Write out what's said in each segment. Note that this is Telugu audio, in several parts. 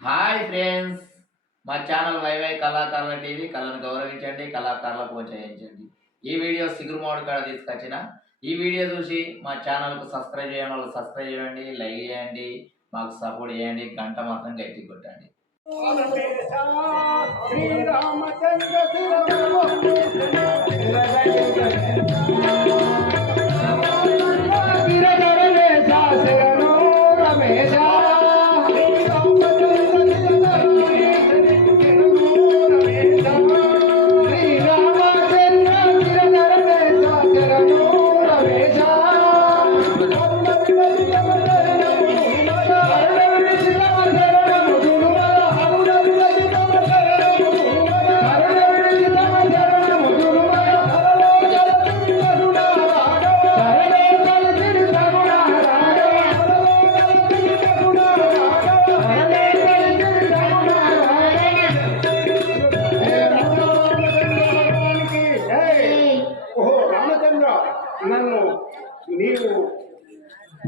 హాయ్ ఫ్రెండ్స్, మా ఛానల్ వైవై కళాకారుల టీవీ. కళను గౌరవించండి, కళాకారులకు ప్రోత్సహించండి. ఈ వీడియో సిగురుమాడు కాడ తీసుకొచ్చిన ఈ వీడియో చూసి మా ఛానల్కు సబ్స్క్రైబ్ చేయడం వాళ్ళు సబ్స్క్రైబ్ చేయండి, లైక్ చేయండి, మాకు సపోర్ట్ చేయండి, గంట మాత్రం గట్టి కొట్టండి.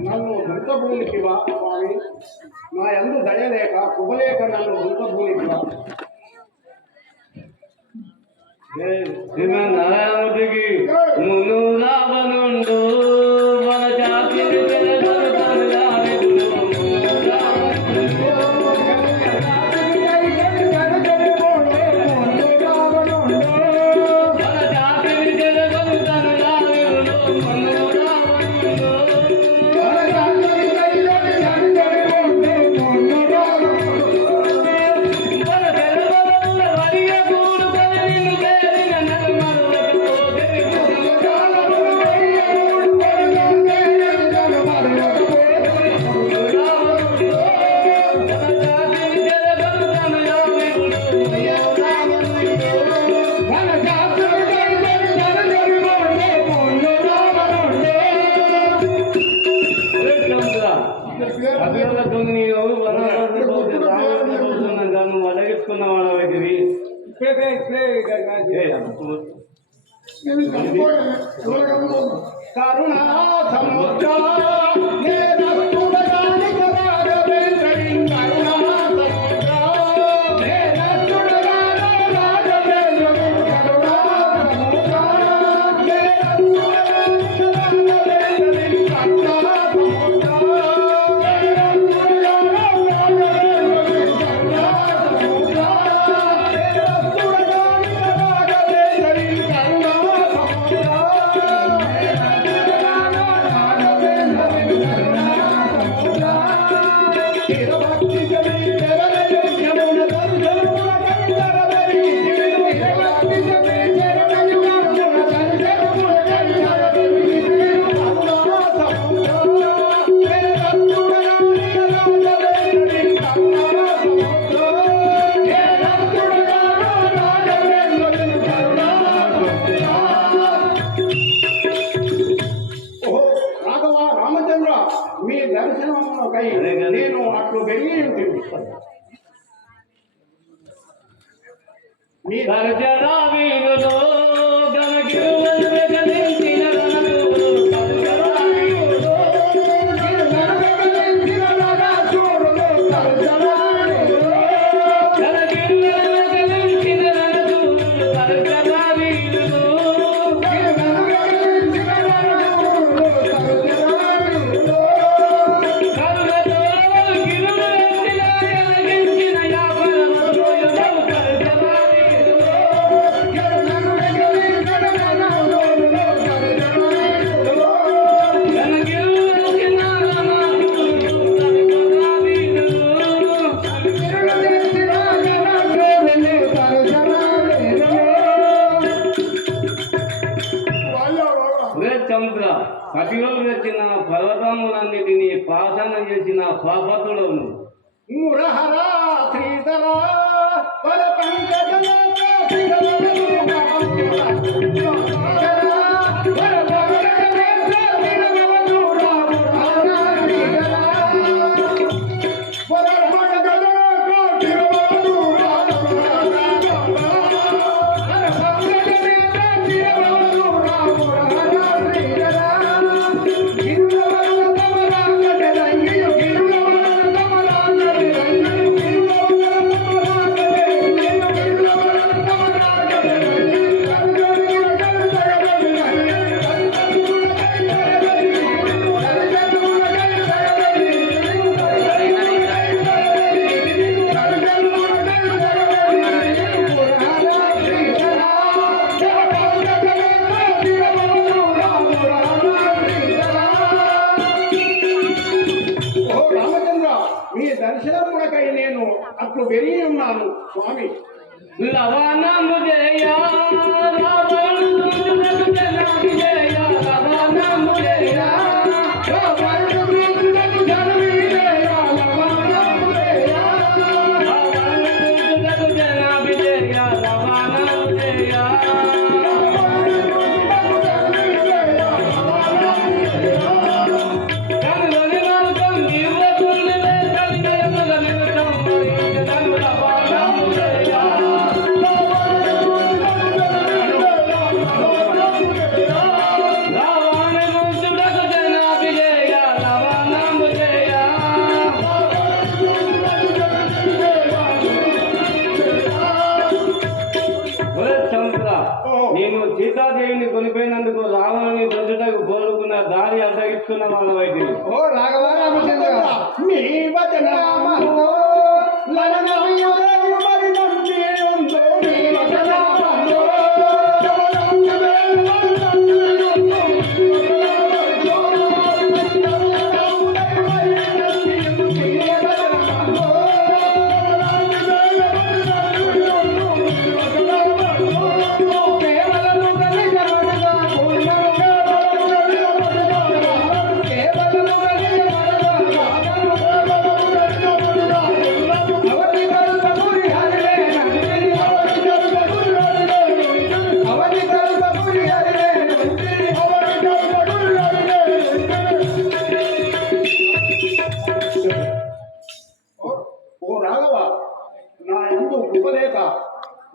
నన్ను దుఃఖభూమికి వా స్వామి, నా యందు దయలేక కుబలేక నన్ను దుఃఖభూమికి వా. శ్రీమన్నారాయణమూర్తికి మును రావణుండు మన జాతి వలగించుకున్న వాళ్ళకి కరుణా సముద్ర మీ దర్శనమునకై నేను అట్లు వెళ్ళి ఉంటుంది. మీ దర్శనా వీరులో సముద్ర కటిలో వచ్చిన పర్వతములన్నిటినీ పాసనం చేసిన పాపతులను మురహరా శ్రీధర బల కొనకై నేను అట్లు వెరిగి ఉన్నాను స్వామి. లవణము జయ రావణుడు జనము జయ లవణము జయ రావణుడు జనము జయ లవణము జయ రావణుడు జనము జయ లవణము జయ కనులని మార్గం జీవకుని కనుల నిమిత్తం కను లవణము జయ రావణుడు జనము జయ లవణము జయ నేను సీతాదేవిని కొనిపోయినందుకు రావణుని దొంగటకు కోరుకున్న దారి అడ్డగిస్తున్న వాళ్ళ వైద్యులు. ఓ రాఘవ రామచంద్ర, మీ వచనామో లలనమయుదేవు మరి నంది ఉందో మీ వచనామో ఓ రాఘవ, నా ఎందు కృపలేక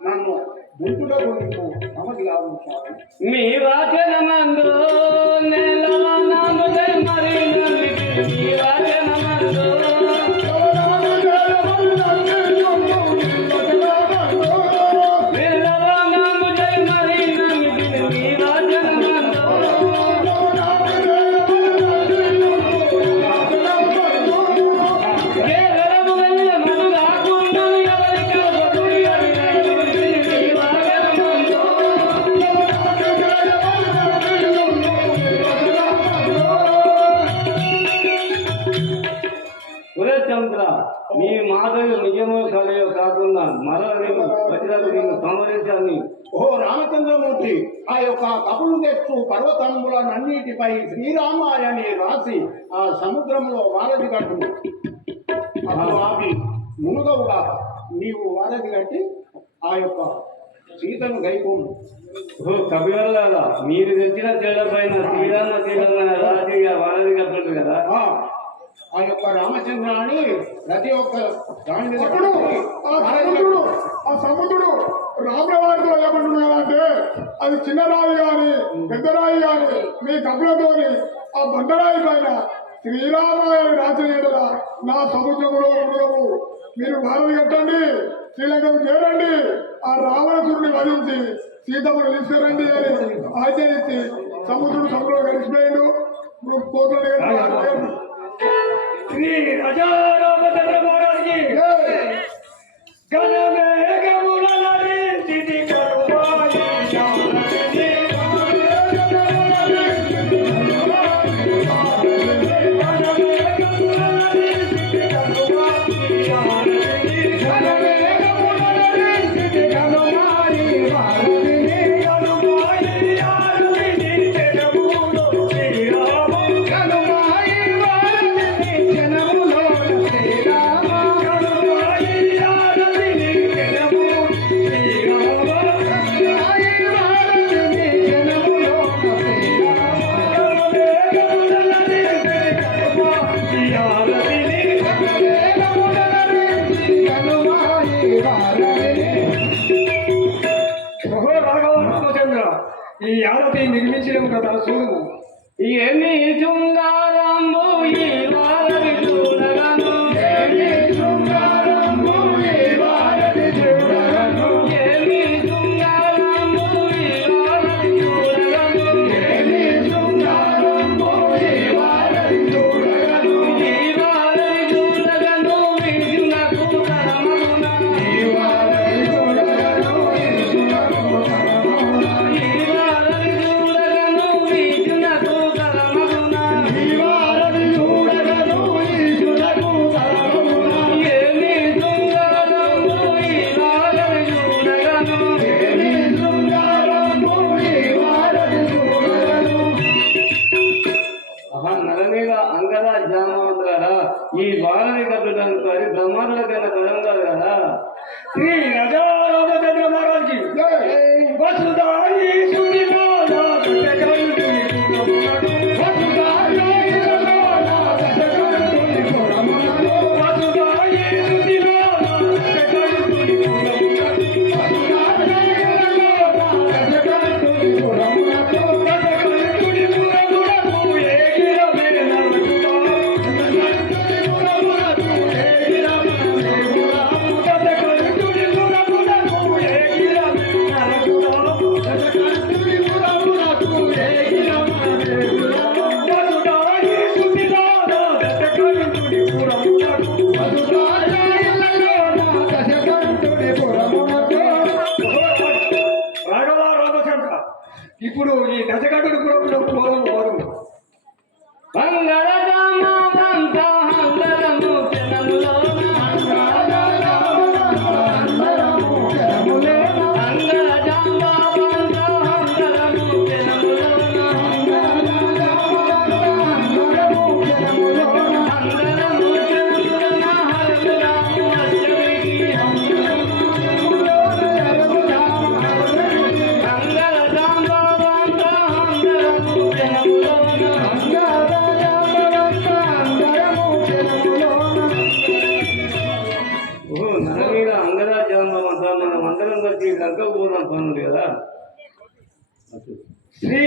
నన్ను గుంటులకు నీకు సమధిగా ఉంచాను. మీ వాచనమందు నెలవనము జయ మరి నందికి మీ వాచనమందు నెలవనము జయ మరి నందికి మీ వాచనమందు కేవలము గల్ల మను రాకుండా ఎవరికి ఒకటి అడిగాడు మీ వాచనమందు చంద్ర, నీ మాటలు నిజమో కలయో కాకుండా మరల నేను వచ్చినప్పుడు నేను సంహరించాలని. ఓ రామచంద్రమూర్తి, ఆ యొక్క కపులు తెచ్చు పర్వతములన్నిటిపై శ్రీరామాయ అని రాసి ఆ సముద్రంలో వారధి కట్టు. అప్పుడు ఆవి మునుగవుగా నీవు వారధి కట్టి ఆ యొక్క సీతను గైకోము. ఓ కవివల్లారా, మీరు తెచ్చిన చెడ్డ పైన శ్రీరామ చీలమైన రాజుగా వారధి కట్టదు కదా. ఆ యొక్క రామచంద్రాన్ని ప్రతి ఒక్క దాని మీద ఆ సముద్రుడు రామవారితో ఏమంటున్నాడంటే, అది చిన్న రాయి కానీ పెద్ద రాయి కానీ మీ కప్పులతోని ఆ బండరాయి పైన శ్రీరామాయణ రాసిన ఎడల నా సముద్రంలో ఉండవు. మీరు వారధి కట్టండి, శ్రీలంకకు చేరండి, ఆ రావణసురుని వధించి సీతమ్మను తీసుకురండి అని ఆచరించి సముద్రుడు సముద్రంలో కలిసిపోయాడు. కోట్ల శ్రీ రాజారామచంద్ర మహారాజుకి ఘనమేఘముల నరించితి కరువాయి శారదిని ఘనమేఘముల నరించితి కరువాయి శారదిని ఘనమేఘముల నరించితి కరువాయి శారదిని కరువాయి శారదిని జనములో శ్రీరామ కరువాయి శారదిని జనములో శ్రీరామ కరువాయి శారదిని జనములో శ్రీరామ కరువాయి శారదిని జనములో శ్రీరామ కరువేగముల నరించితి కరువాయి శారదిని కరువేగముల నరించితి కరువాయి శారదిని. ఓహో రాఘవ రామచంద్ర, ఈ ఆరతి నిర్మించడం కదా చూడు. ఏమి శృంగారంబు ఈ వారధి చూడగను ఏమి శృంగారంబు ఈ వారధి చూడగను ఏమి శృంగారంబు ఈ వారధి చూడగను ఏమి శృంగారంబు ఈ వారధి చూడగను ఈ వారధి చూడగను విష్ణునకు తరమగున ఈ వారధి చూడగను విష్ణునకు తరమగున ఈ వారధి చూడగను విష్ణునకు తరమగున ఈ వారధి చూడగను కదా శ్రీ రాజా రామచంద్ర మహారాజ్కి వసుధాయి సుడిలో నా దశకంఠుని పురమునకు వసుధాయి సుడిలో నా దశకంఠుని పురమునకు వసుధాయి సుడిలో నా దశకంఠుని పురమునకు వసుధాయి సుడిలో నా దశకంఠుని పురమునకు దశకంఠుని పురమునకు ఏగిర మేనరుడా దశకంఠుని పురమునకు ఏగిర మేనరుడా దశకంఠుని పురమునకు ఏగిర మేనరుడా దశకంఠుని పురమునకు ఏగిర మేనరుడా వసుధాయి సుడిలో నా దశకంఠుని పురమునకు వసుధాయి సుడిలో నా దశకంఠుని పురమునకు రాఘవ రామచంద్ర ఇప్పుడు ఈ దశకంఠుని పురమునకు పోదాము వారు మంగళరామంత హంగరము జనములోన మంగళరామంతరము జనములోన మంగళజాంబావంత హంగరము జనములోన మంగళజాంబావంత హంగరము జనములోన హంగరము జనములోన హరమురాము అష్టమికి హంగరము జనములోన హరమురాము అష్టమికి మంగళజాంబావంత హంగరము జనములోన నరవీడ అంగరాజ్యాంగం అంతా మనం అందరం కలిసి లంకకు పోదాం పనులు కదా శ్రీ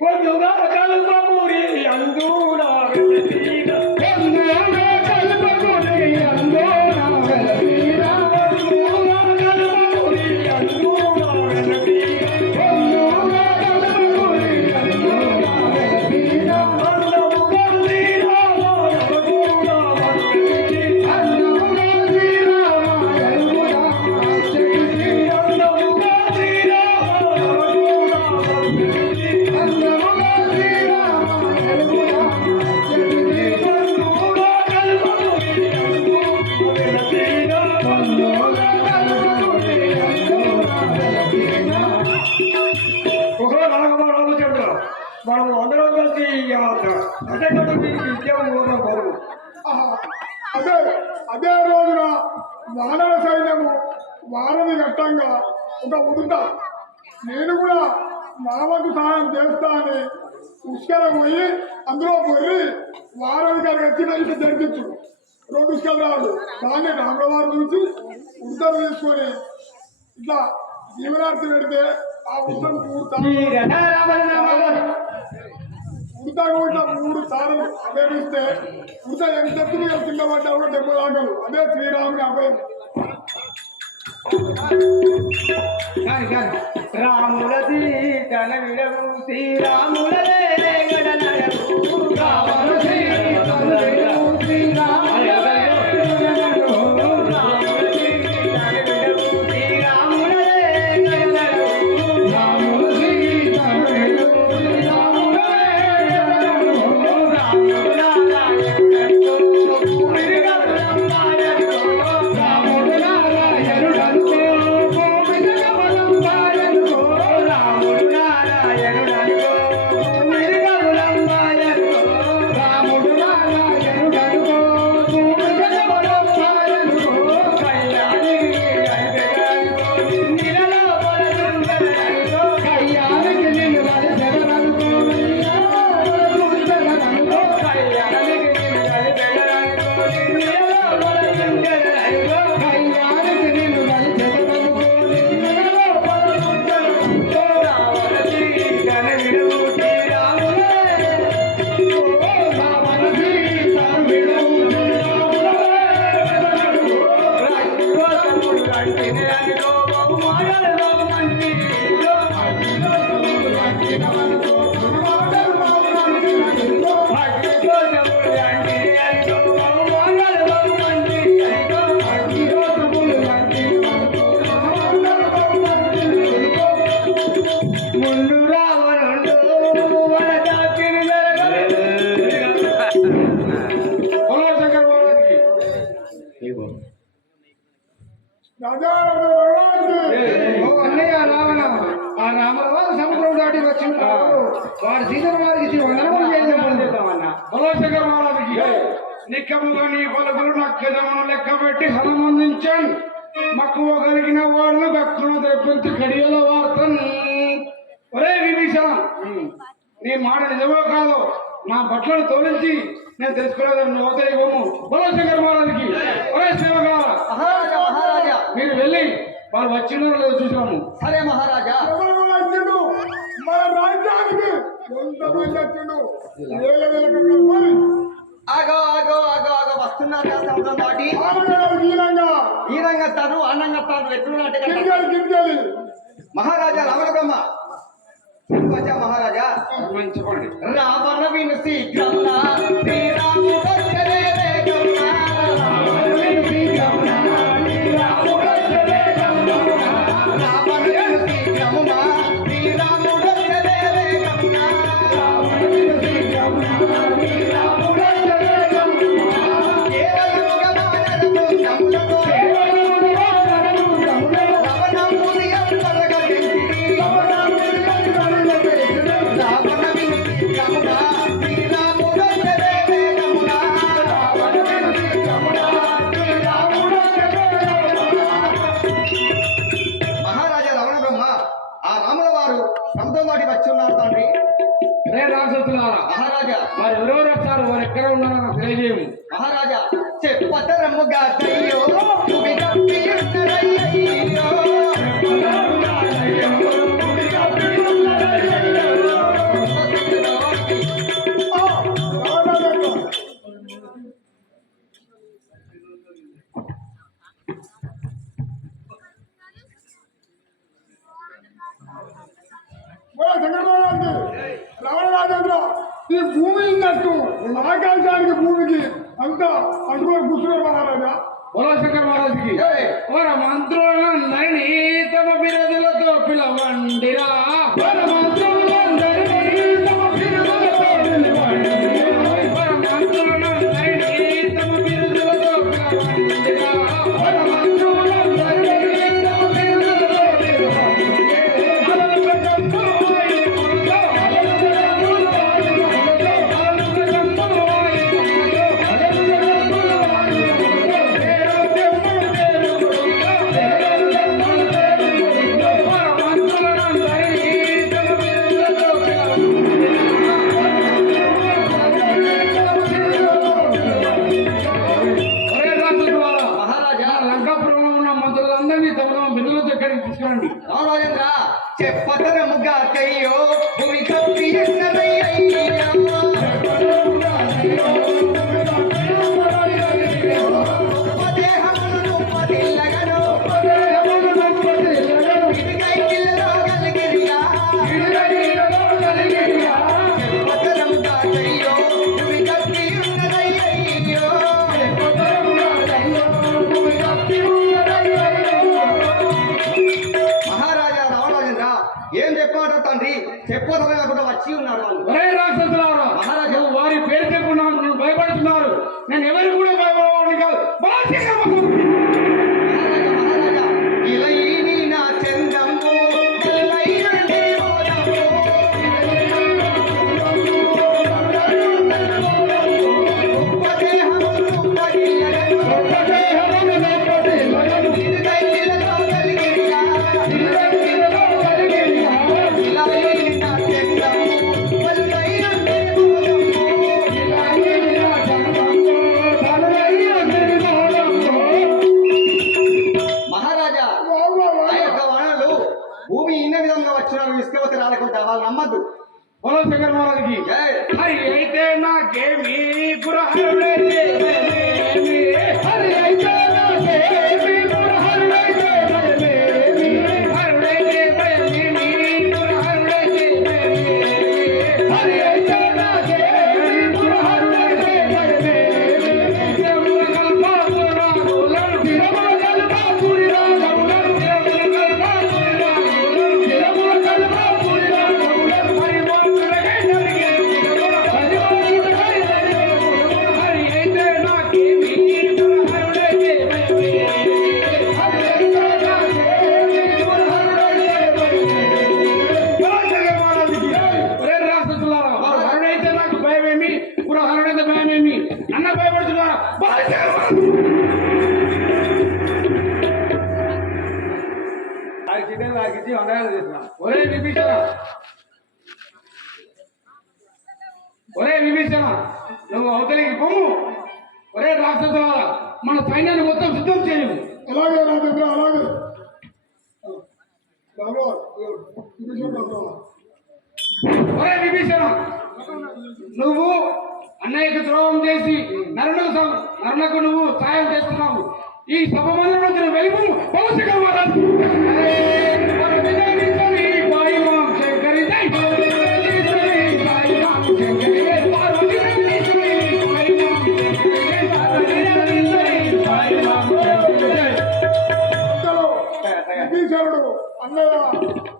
పొద్దుగా కల్పమురి అందూరా వెలసీన పొద్దుగా కల్పమురి అందూరా వెలసీన పొద్దుగా కల్పమురి అందూరా వెలసీన పొద్దుగా కల్పమురి అందూరా వెలసీన అందముగా శ్రీరామ రఘురా వంశికి అందముగా శ్రీరామ రఘురా వంశికి అందముగా శ్రీరామ రఘురా వంశికి అందముగా శ్రీరామ రఘురా వంశికి పొద్దుగా కల్పమురి అందూరా వెలసీన పొద్దుగా కల్పమురి అందూరా వెలసీన ఓహో రాఘవ రామచంద్ర మనము అందరం కలిసి దశకంఠ వీరికి విద్యను పోదాం బాబు ఆహా, అదే అదే రోజున వానర సైన్యము వారధి ఘట్టంగా ఒక ఉడుత నేను కూడా నా వంతు సహాయం చేస్తా అని ఉష్కర పోయి అందులో పోయి వారధి గారికి వచ్చిన ఇట్లా జరిపించు 2 ఉష్కలు రాడు దాన్ని రామవారు చూసి ఉడతలు తీసుకొని ఇట్లా జీవనార్థి పెడితే ఆ ఉడతను పూర్తా ఉడతకు ఇట్లా 3 సార్లు అభయమిస్తే ఉడత ఎంత ఎత్తుకు కింద పడ్డా కూడా 70 దాకలు అదే శ్రీరాముని అభయం రాములది కన విడవు శ్రీరాములదే గడనడవు రావణ శ్రీరాములదే శ్రీరాములదే గడనడవు రాములది కన విడవు శ్రీరాములదే గడనడవు రాములది కన విడవు శ్రీరాములదే గడనడవు రాముడు నారాయణుడనుకో భూమిని గమనంబాయనుకో రాముడు నారాయణుడనుకో భూమిని గమనంబాయనుకో రాముడు నారాయణుడనుకో భూమిని గమనంబాయనుకో రాముడు నారాయణుడనుకో భూమిని గమనంబాయనుకో కళ్యాణికి గడిపెగనుకో నిలలో పరదుందరనుకో కళ్యాణికి నిన్ను వలసెగనుకో నిలలో పరదుందరనుకో కళ్యాణికి నిన్ను వలసెగనుకో నిలలో పరదుందరనుకో కళ్యాణికి నిన్ను వలసెగనుకో నిలలో పరదుందరనుకో రావణసి కన విడవు శ్రీరాములే ఓ రావణసి కన విడవు శ్రీరాములే కంటినే అనుకో బహుమానలు మంచి కంటినవనుకో బహుమానలు మంచి కంటినే అనుకో బహుమానలు మంచి ముందు రావణుడు వరదాకిని శంకర్ రాజా భగవానికి ఓ అన్నయ్య రావణ ఆ రామరావు సముద్రం దాటి వచ్చిన వారి సీతమ్మ వారికి వందనములు చేద్దామన్నా శంకర్ మహారాజుకి నిక్కముగా నీ పలుకులు నక్కదమను లెక్క పెట్టి హనుమందించాను మక్కువ కలిగిన వాడును భక్తులను తెప్పించి గడియల వార్తను ఒరే విభీషణ నీ మాట నిజమో కాదో నా బట్టలను తోలించి నేను తెలుసుకోలేదు నువ్వు అవుతాయి బొమ్ము బలశంకర్ మహారాజుకి ఒరే సేవకాల మహారాజా మహారాజా మీరు వెళ్ళి వాళ్ళు వచ్చినారో లేదో చూసినాము సరే మహారాజా ఎవరు వచ్చిండు మన రాజ్యానికి ఎంతమంది వచ్చిండు వేల వేల కట్టలు పోయి. ఆగో ఆగో ఆగో ఆగో వస్తున్నారు కదా సముద్రం దాటి ఆమె వీరంగా ఈ రంగత్తాను ఆ రంగత్తాను ఎట్లున్నట్టు గింజలు గింజలు మహారాజా రావణ బ్రహ్మ వచ్చా మహారాజా మంచిపండి రావణ విను శీఘ్రంగా శ్రీరాముడు వచ్చరే వేగంగా. రావణ విను శీఘ్రమున శ్రీరాముడు వచ్చరే వేగంగా. రావణ విను శీఘ్రమున శ్రీరాముడు వచ్చరే వేగంగా. రావణ విను శీఘ్రమున శ్రీరాముడు వచ్చరే వేగంగా. కేవలముగా వానరము జములతో రావణముని అంతరగా వెంటిరి. రావణ విను శీఘ్రమున శ్రీరాముడు వచ్చరే వేగంగా. రావణ విను శీఘ్రమున శ్రీరాముడు వచ్చరే వేగంగా. మహారాజా రమణ బ్రహ్మ ఆ రాముల వారు సముద్రం దాటి వచ్చి ఉన్నారు తండ్రి. రే రాక్షసులారా మహారాజా వారు ఎవరెవరు వచ్చారు వారు ఎక్కడ ఉన్నారో నాకు తెలియజేయము మహారాజా చెప్పతరముగా దయ్యో భూమి కప్పి ఉన్నదయ్యో. రావణరాజేంద్ర ఈ భూమి ఉన్నట్టు ఆకాశానికి భూమికి అంతా అనుకుని కూర్చున్నారు మహారాజా బలశంకర్ మహారాజుకి వారి మంత్రులందరినీ తమ బిరుదులతో పిలవండిరా వారి మంత్రులందరినీ తమ బిరుదులతో పిలవండిరా. వారి మంత్రులందరినీ తమ బిరుదులతో పిలవండిరా. వారి మంత్రులందరినీ తమ బిరుదులతో పిలవండిరా. అలలుగజంబువాయి మురతో, అలలుగజంబువాయి మురతో, అలలుగజంబువాయి మురతో, అలలుగజంబువాయి మురతో. మహారాజా లంకాపురంలో ఉన్న మంత్రులందరినీ తమ తమ బిడ్డలతో ఇక్కడికి తీసుకురండి. రామరాజేంద్ర చెప్పతరముగా కయ్యో భూమి కప్పి ఉన్నదయ్యో. ఉపదేహమును ఉపదిల్లగను ఇటుకై కిల్లలో కలిగిరియా. చెప్పతరముగా కయ్యో భూమి కప్పి ఉన్నదయ్యో. మహారాజా రామరాజేంద్ర ఏం చెప్పాడో తండ్రి చెప్పదలగా కూడా వచ్చి ఉన్నారు వాళ్ళు. ఒరే రాక్షసులారా మహారాజా. నువ్వు వారి పేరు చెప్పున్నాను నువ్వు భయపడుతున్నారు నేను ఎవరు కూడా భయపడవాడిని కాదు బలశంకర మహారాజా మహారాజా ఇలయిని నా చందము తెల్లైనంటి మోదము. ఉపదేహమును ఉపదిల్లగను ఇటుకై కిల్లలో కలిగిరియా. ఇలయిని నా చందము తెల్లైనంటి మోదము. మహారాజా ఆ యొక్క వనరులు భూమి ఇన్న విధంగా వచ్చినారు ఇసుకవతి రాలకుండా వాళ్ళు నమ్మద్దు. బలశంకర మహారాజుకి జై. హరి అయితే నాకేమి పురహరుడైతే మేమేమి. హరి అయితే నాకేమి పురహరుడైతే మేమేమి. హరుడైతే మేమేమి పురహరుడైతే మేమేమి. హరి అయితే నాకేమి పురహరుడైతే మేమేమి. తిరుమల కల్పాసుర రాఘవులను తిరుమల కల్పాసురి రాఘవులను తిరుమల కల్పాసురి రాఘవులను తిరుమల కల్పాసురి రాఘవులను హరి హరి అయితే నాకేమి పురహరుడైతే మేమేమి. హరి అయితే నాకేమి పురహరుడైతే మేమేమి. బలశంకర మహారాజుకి ఒరే రాక్షసులారా హరుడైతే నాకు భయమేమి పురహరుడైతే భయమేమి నన్న భయపడుతున్నారు నాకు ఇచ్చి వందనాలు చేసిన. ఒరే విభీషణ, ఒరే విభీషణ, నువ్వు అవతలికి పొమ్ము. ఒరే రాక్షసులారా, మన సైన్యాన్ని మొత్తం సిద్ధం చేయము. అలాగే రాజేంద్ర అలాగే రామరావు, విభీషణ రామరావు. ఒరే విభీషణ, నువ్వు అన్నయ్యకు ద్రోహం చేసి నరులకు నువ్వు సాయం చేస్తున్నావు. ఈ సభ మందిరం నుంచి నువ్వు వెళ్ళిపో. పవశక మహారాజు విభీషణుడు అన్నయ్య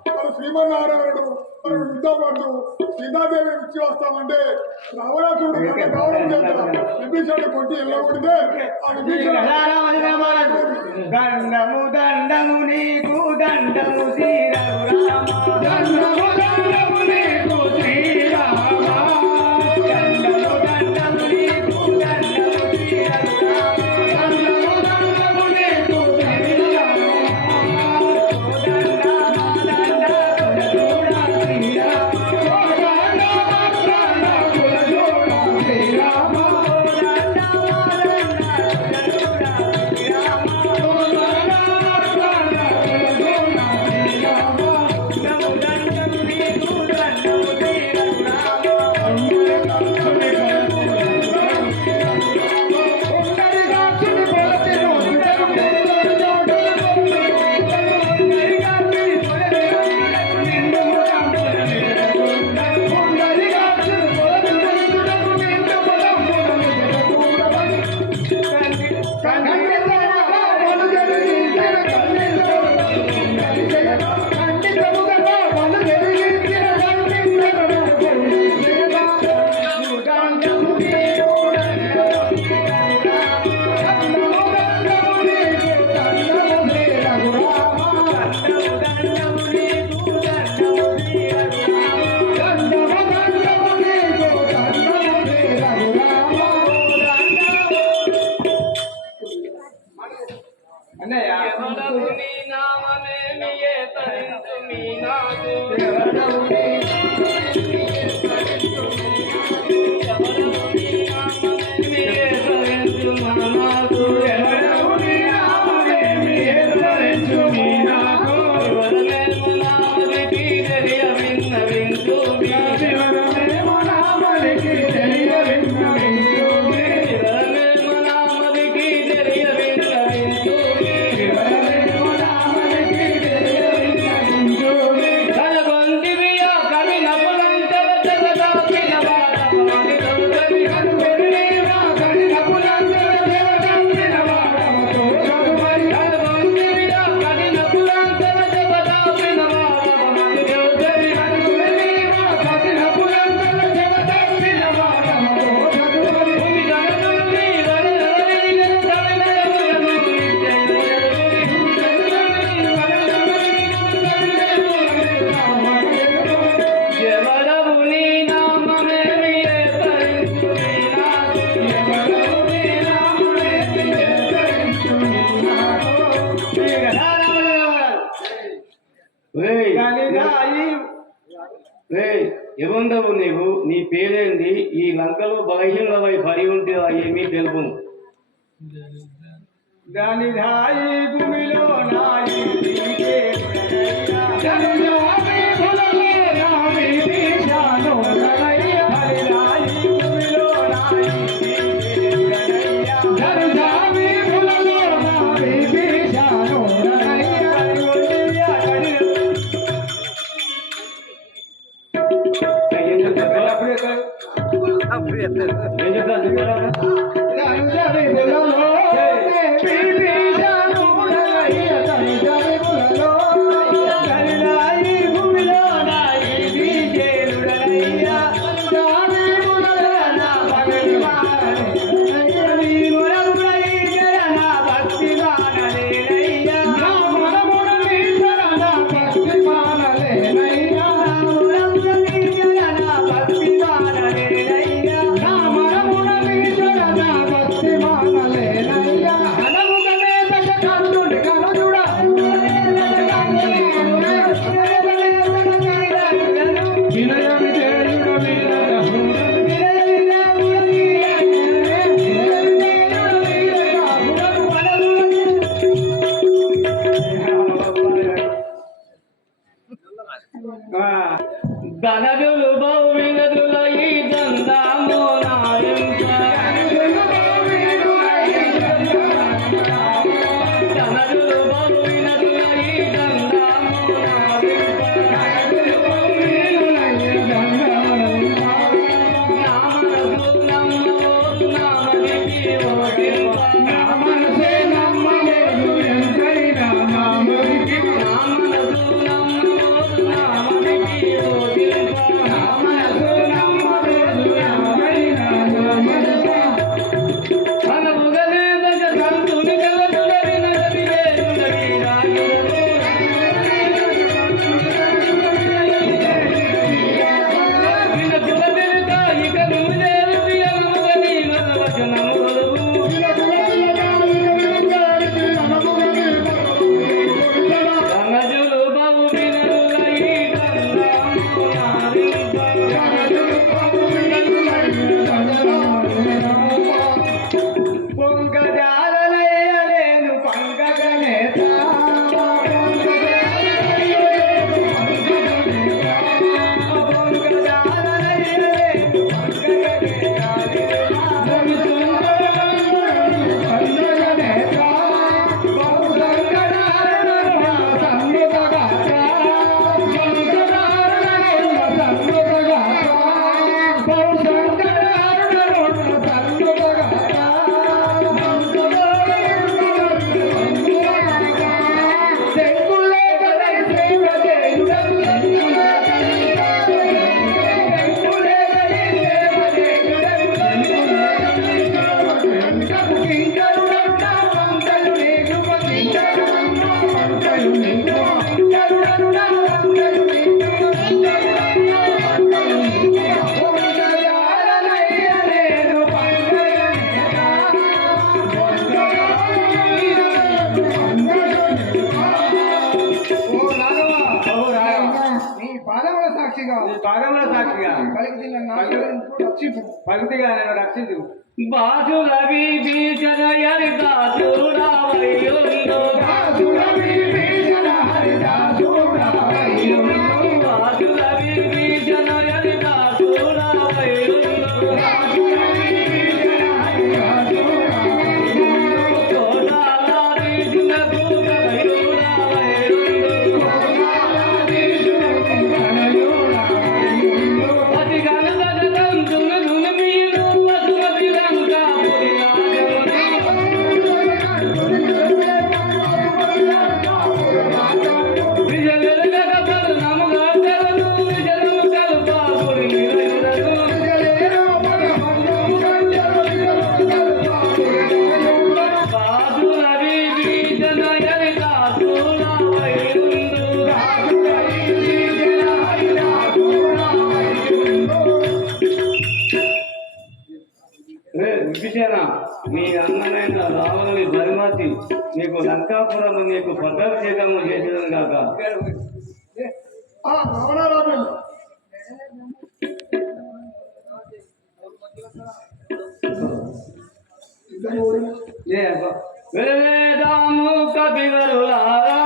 మన శ్రీమన్నారాయణుడు మనకు యుద్ధపడు సీతాదేవి ఇచ్చి వస్తామంటే రావణాసుడు కావడం చేత విభీషణుడు కొట్టి వెళ్ళకూడితే ఆ విభీషణ దండము దండము నీకు దండము శ్రీరామ దండము దండము నీకు శ్రీరామ దండము దండము నీకు దండము శ్రీరామ దండము దండము నీకు శ్రీరామ ఎవరు నీవు? నీ పేరేంది? ఈ లంకలో బలహీనమై పడి ఉంటే ఏమీ తెలుపు. దాని రాయి భూమిలో నాయి ఏం చెప్తాను ధనజులు బహువినదుల ఈ గంధము నారింప ధనజులు బహువినదుల ఈ గంధము పాదముల సాక్షిగా భక్తిగా నేను రక్షించు బాసులవి బీజన యరి దాసురావయ్యుండు బాసులవి బీజన యరి దాసురావయ్యుండు విభీషణ నీ అన్నమైన రావణుని ధర్మాతి నీకు లంకాపురం నీకు పట్టాభిషేకము చేసేదని కాక వెలవేదాము కపివరులారా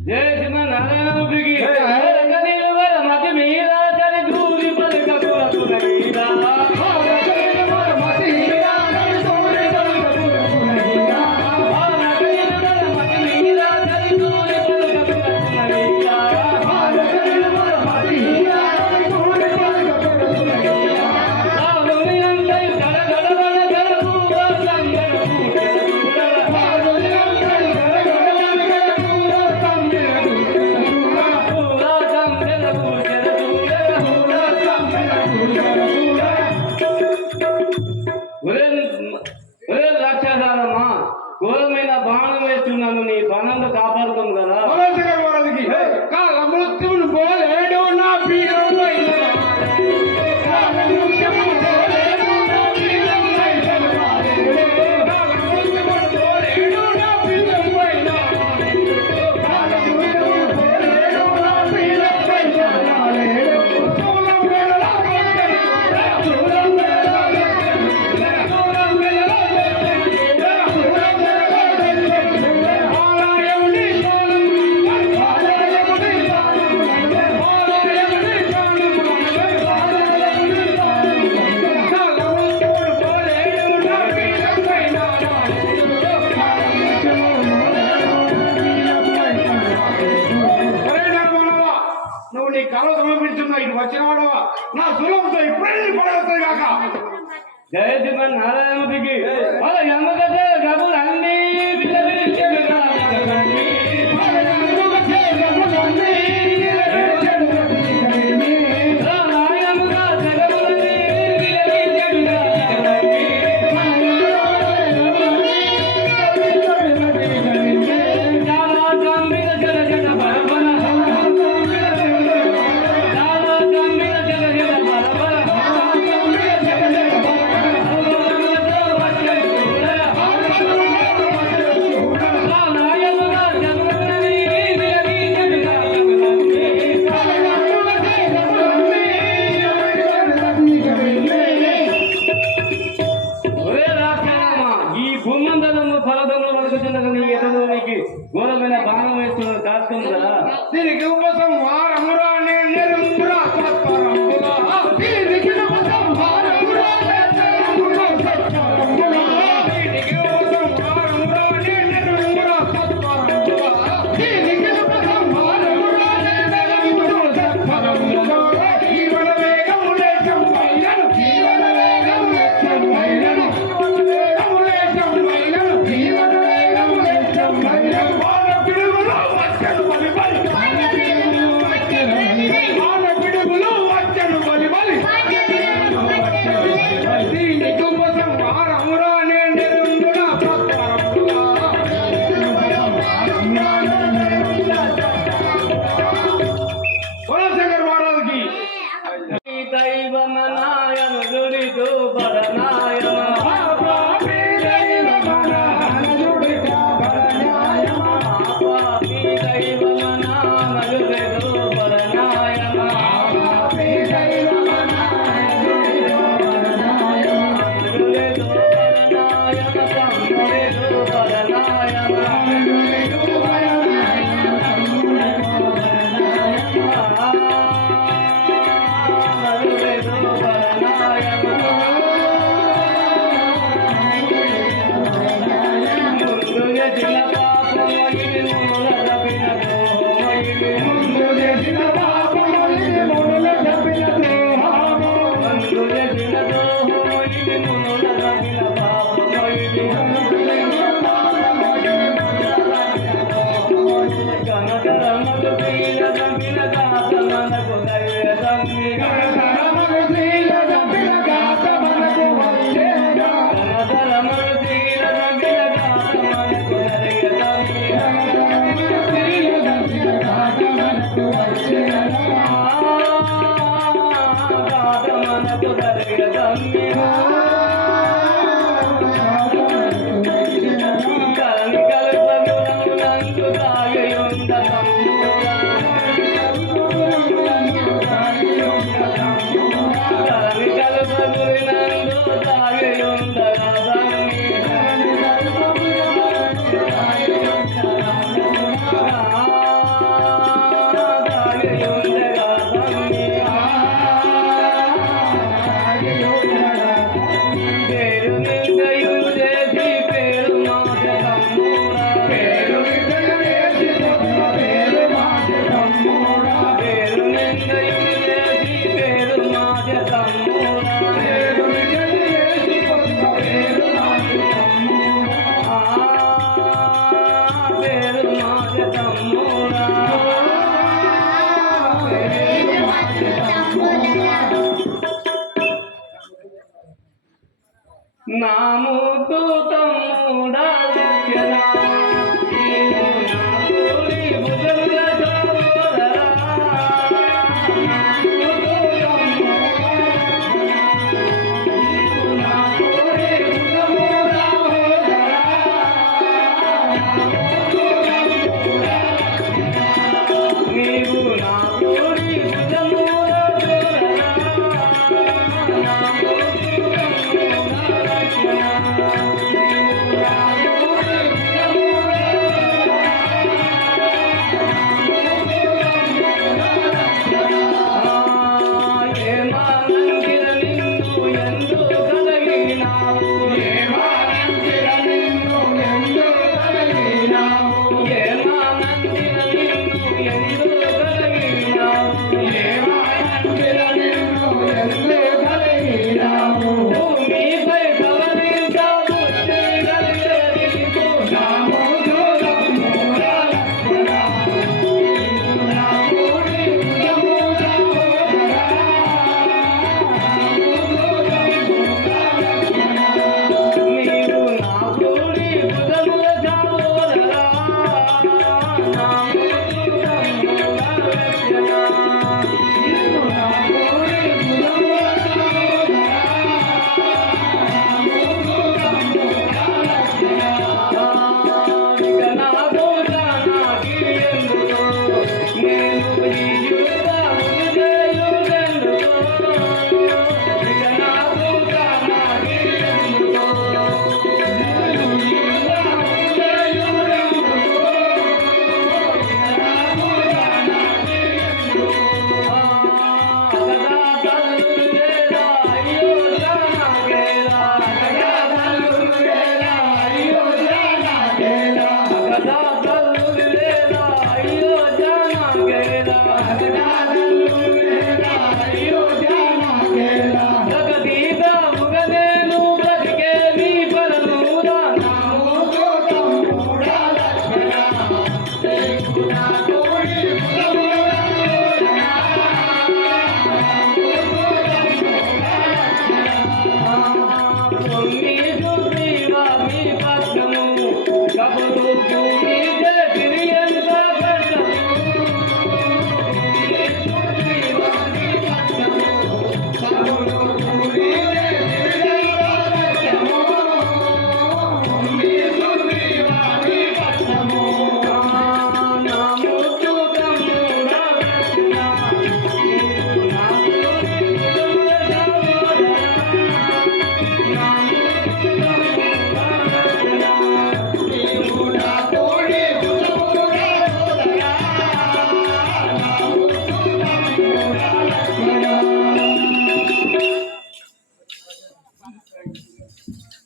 దేశమ నారాయణమూర్తికి మతి మీద కని దూరి పలుకపులకు నైదా రాక్షసాలమ్మా ఘోరమైన బాణం వేస్తున్నాను నీ బాణంలో కాపాడుతాం కదా మృత్యువులు పోలేడు నా పీరమైన నువ్వు నీ కళ సమర్పించున్నా ఇటు వచ్చినవాడవా నా సులంతో ఇప్పుడే పడవుతాయి కాక జయశివ నారాయణమూర్తికి వాళ్ళ ఎమ్మగత డబ్బులు అన్నీ ఘోరమైన బాణం వేస్తున్నారు కాస్తుంది కదా దీనికి ఉపసం వారమురా నిర్మురా తత్పరమురా దీనికి ఉపసం వారమురా దీనికి ఉపసం వారమురా నిర్మురా తత్పరమురా దీనికి ఉపసం వారమురా తత్పరమురా జీవన వేగములే సంపైనను జీవన వేగములే సంపైనను జీవన వేగములే సంపైనను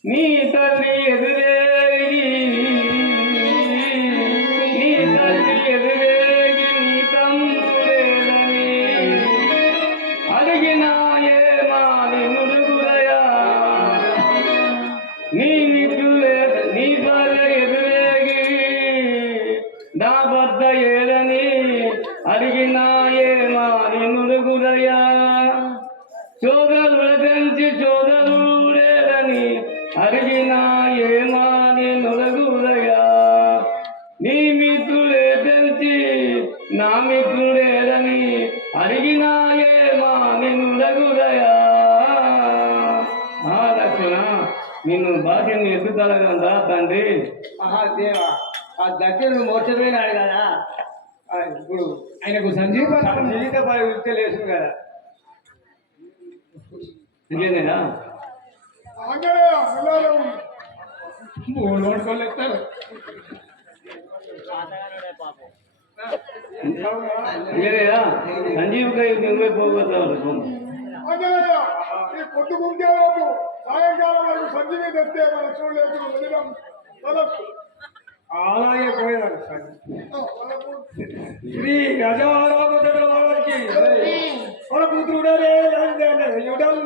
నీ తల్లి ఎదురేగి నీ తల్లి ఎదురేగి నీ తమ్ముడేలని అడిగినా ఏమాని నుడుగురయా నీ మిత్రులే నీ భార్య ఎదురేగి నా భర్త ఏలని అడిగినా ఏమాని నుడుగురయా సోదరుల తెంచి సోదరుడేలని అడిగినా ఏమాని నొలగురయా నీ మిత్రుడే తెంచి నా మిత్రుడేలని అడిగినా ఏమాని నొలగురయా లక్ష్మణ నిన్ను భాషను ఎత్తుతలగందా తండ్రి మహాదేవా ఆ దగ్గర మోర్చపోయినాడు కదా ఇప్పుడు ఆయనకు జీవిత పరివృత్తి లేదు కదా ఇంకేనేనా ఆంజనేయ పిల్లలు మూడు నోడుకోలు ఎత్తారు ఇంకేనేదా సంజీవికై నువ్వే పోగొట్టావు ఆంజనేయ ఈ పొద్దుకుంటే లోపు సాయంకాలం వరకు సంజీవి తెస్తే మన చూడలేదు వెళ్ళడం తలస్సు అలాగే పోయినారు శ్రీ గజారామచంద్ర వారికి మన పుత్రుడనే యుడం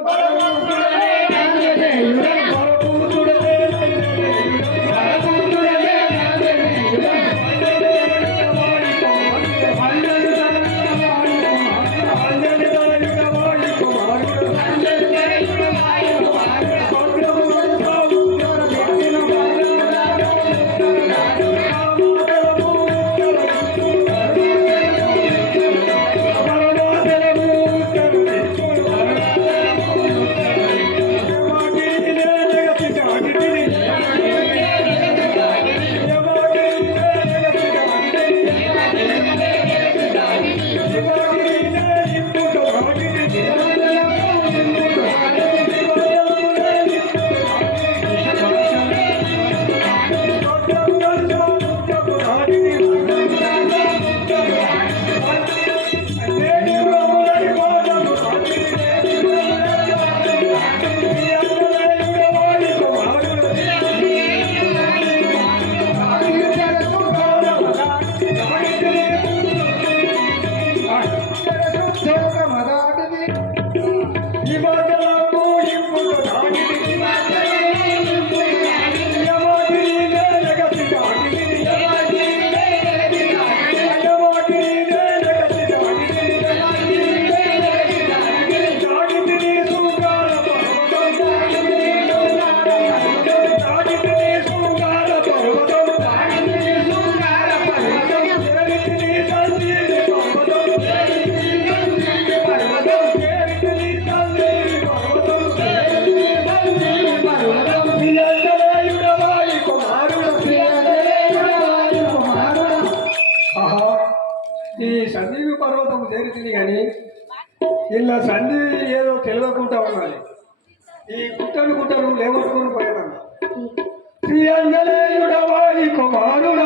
ఈ సంజీవి పర్వతం చేరుతుంది కానీ ఇలా సంజీవి ఏదో తెలియకుండా ఉన్నది ఈ గుట్టను లేవట్టుకుని పోయేదన్న శ్రీ అంజనేయుడవాయి కుమారుడ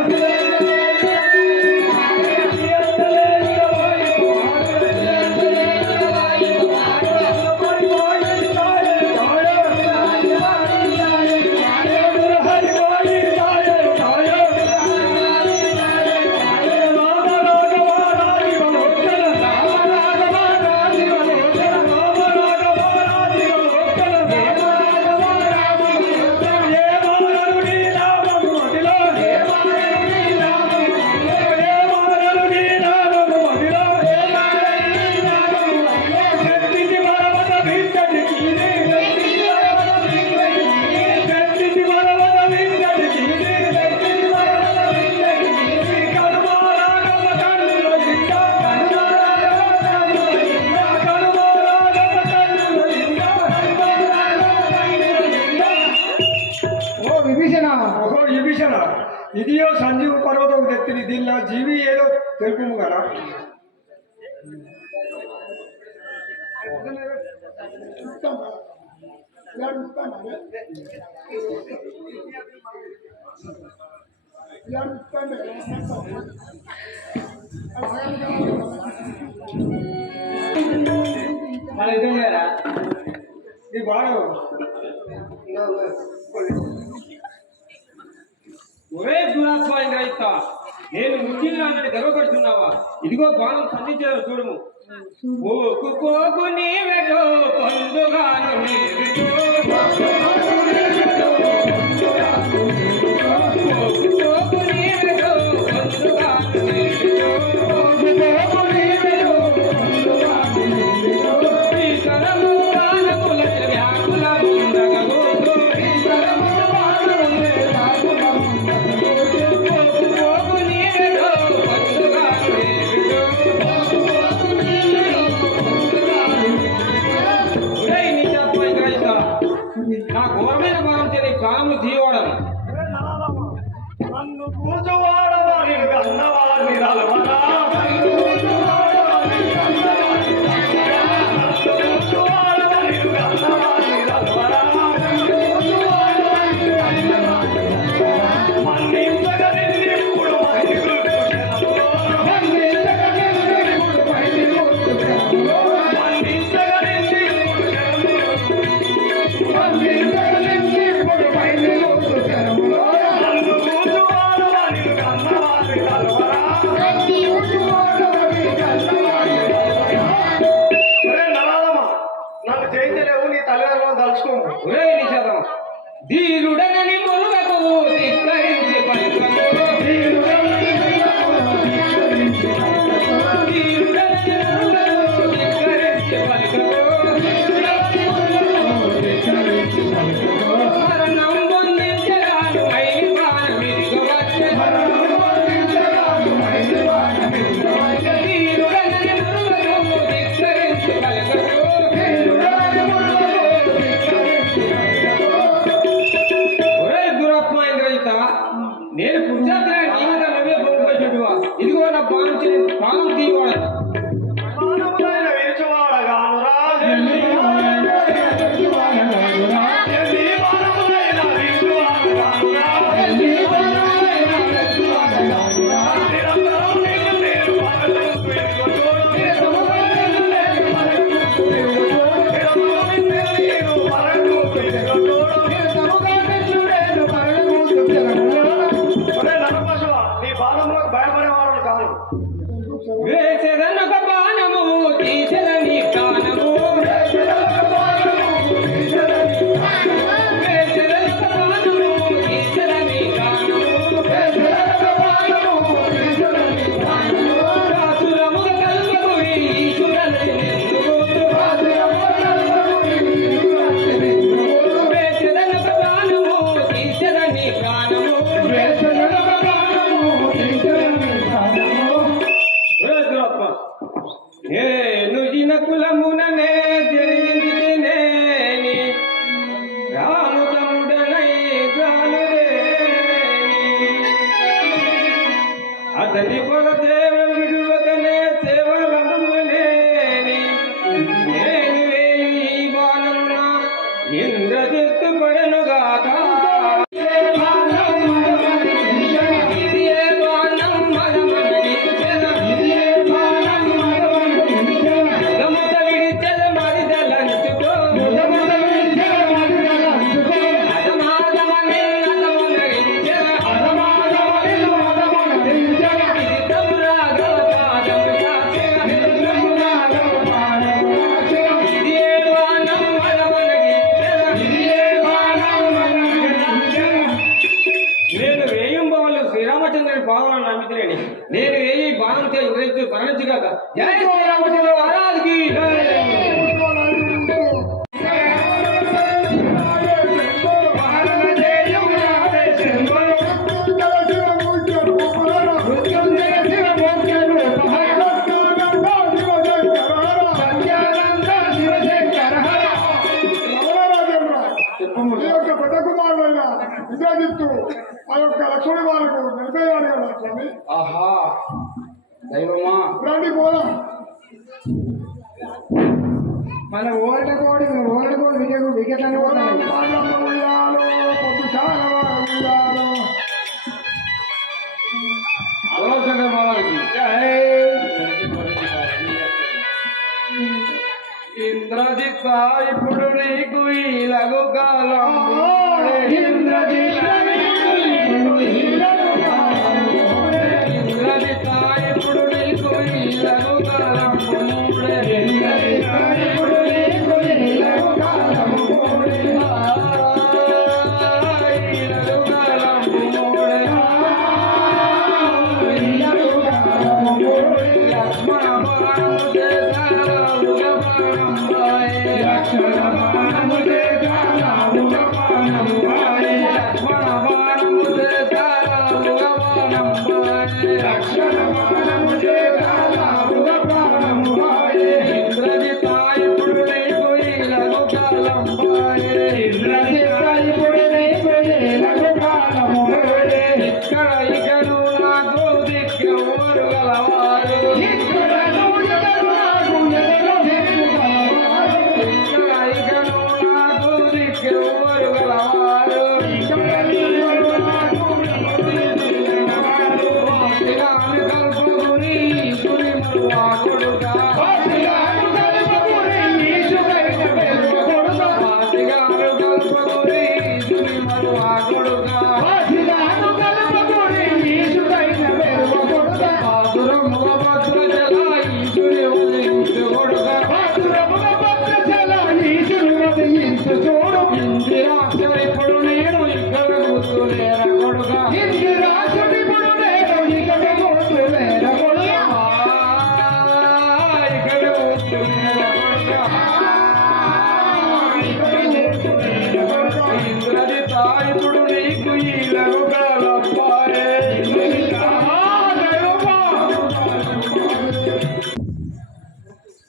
ఆ జీవి ఏదో తెలుపు కదా. మన ఇదేరా ఈ బాగా ఒరే దురాత్మ ఇంద్రయిత, నేను ముఖ్యంగా అన్నది గర్వపడుతున్నావా? ఇదిగో బాణం సంధించారు చూడము. ఓకు కోకు నీవెటో పొందుగాను నీవిటో, ఓకు కోకు నీవెటో పొందుగాను నీవిటో, ఈ తరము వానకుల వ్యాకుల ముందగోతో, ఓకు కోకు నీవెటో పొందుగాను నీవిటో. ఒరేయ్ నీచాత్మ ఇంద్రజిత, నా ఘోరమైన బాణం చేత ఈ ప్రాణములు తీయవాడను. నన్ను పూజవాడవాని గన్నవాని రలవరా, నన్ను జయించలేవు, నీ తల్లిదండ్రులను తలుచుకో. ఒరేయ్ నిషాదం, ధీరుడనని మురుగకు ధిక్కరించి పలుకను, ధీరుడనని మురుగకు ధిక్కరించి పలుకను, మరణం పొందించగాను మైలి బాణమిదిగవచ్చే, ధీరుడనని మురుగకు ధిక్కరించి పలుకను. ఒరే దురాత్మ ఇంద్రజిత, నేను పురుషాత్ర నీవగా నువ్వే పొందుకొచ్చుడువా? ఇదిగో నా బాణం ప్రాణం తీయవాడ. మానవులైన విరుచువాడగానురా, ఎన్ని మానవులైన విరుచువాడగానురా, నిరంతరం నిన్ను నేను పగలుకు ఎదుగుచూడు, నిరంతరం నిన్ను నేను పగలుకు ఎదుగుచూడు. ఒరే నరపశువ, నీ బాణంలో భయపడేవాడు కాదు. వేసెదనొక బాణము తీసెదని ప్రాణము, వేసెదనొక బాణము తీసెదని ప్రాణము, రాసురముగ కల్పకుడి ఈశ్వరుని నిందుకోతు, వేసెదనొక బాణము తీసెదని ప్రాణము. ఒరే దురాత్మ, నేను జిన కులముననే జరిగిందినేని రాముతముడనై గాలురేని, అతని కొల సేవ విడువకనే సేవలములేని, నేను వేయి ఈ బాణమున ఇంద్రజిత్తు పడెనుగాక. ఇది ఏ బాణం మరమనించెద, గముత విడిచెద మరిదలంచుకో, అధమాధమనిన్నతమనరించెద, ఇది తము రాఘవ పాదము సాచెద, ఇది ఏ బాణం మరమనగించెద. నేను వేయింబవల్లు శ్రీరామచంద్రుని పాదములను నమ్మితేని, నేను వేయి బాణంతో ఇంద్రజిత్తు మరణించుగాక. జై శ్రీరామచంద్ర మహారాజుకి జై. ఈ యొక్క పెద్ద కుమారుడైన ఇంద్రజిత్తు ఆ యొక్క లక్ష్మణి వారికి నిలిపేయాలి కదా స్వామి. ఆహా రండి పోదాం. మన ఓల్డ్ కోడి వికెట్ అని పొద్దు చాలా ఉయ్యాలో. ఇంద్రజిత్ ఇప్పుడు నీకు ఈ లఘు కాలం ఇంద్రజిత్ ఇప్పుడు నీకు ఈ లఘు కాలం ఇప్పుడు నేను ఇక్కడ కూర్చునేరా కొడుగా ఇంద్రజిత్ నీకు ఈ లఘుకాలమ్మాయే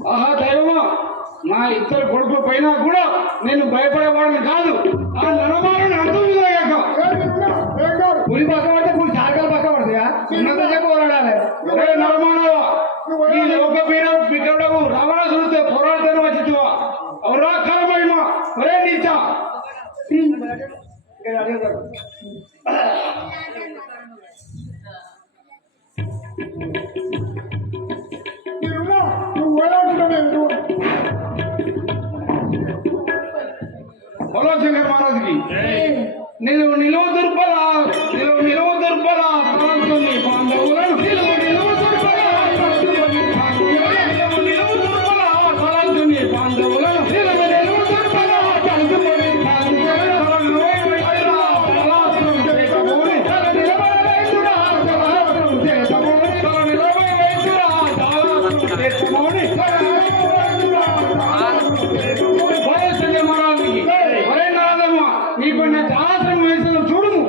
ఆహా దైవమా, నా ఇద్దరు కొడుకుల పైన కూడా నేను భయపడేవాడిని కాదు. ఆ నడమాలను అర్థం పులి పక్క పడితే పులి చారకాలు పక్క పడతాయా? ఉన్నంతసేపు పోరాడాలి. నడమానవా ఈ లోక పీడ బిగ్గడవు రావణాసుడితో పోరాడుతాను వచ్చివా అవరా కాలమహిమ ఒరే నీచా నువ్వు ఓడాడుతున్నావు. బలో శంకర్ మహారాజుకి నిలువ దుర్బల తలంతుని పాండవులను నిలువ దుర్బల తలంతుని పాండవులను నీకు నా దాసం వేసిన చూడుము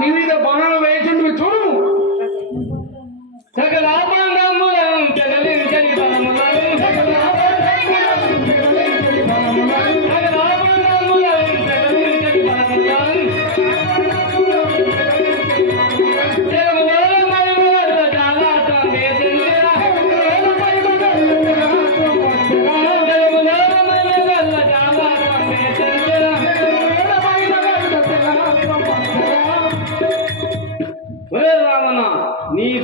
నీ మీద బాణాలు వేయించుండు చూడు సకల నీ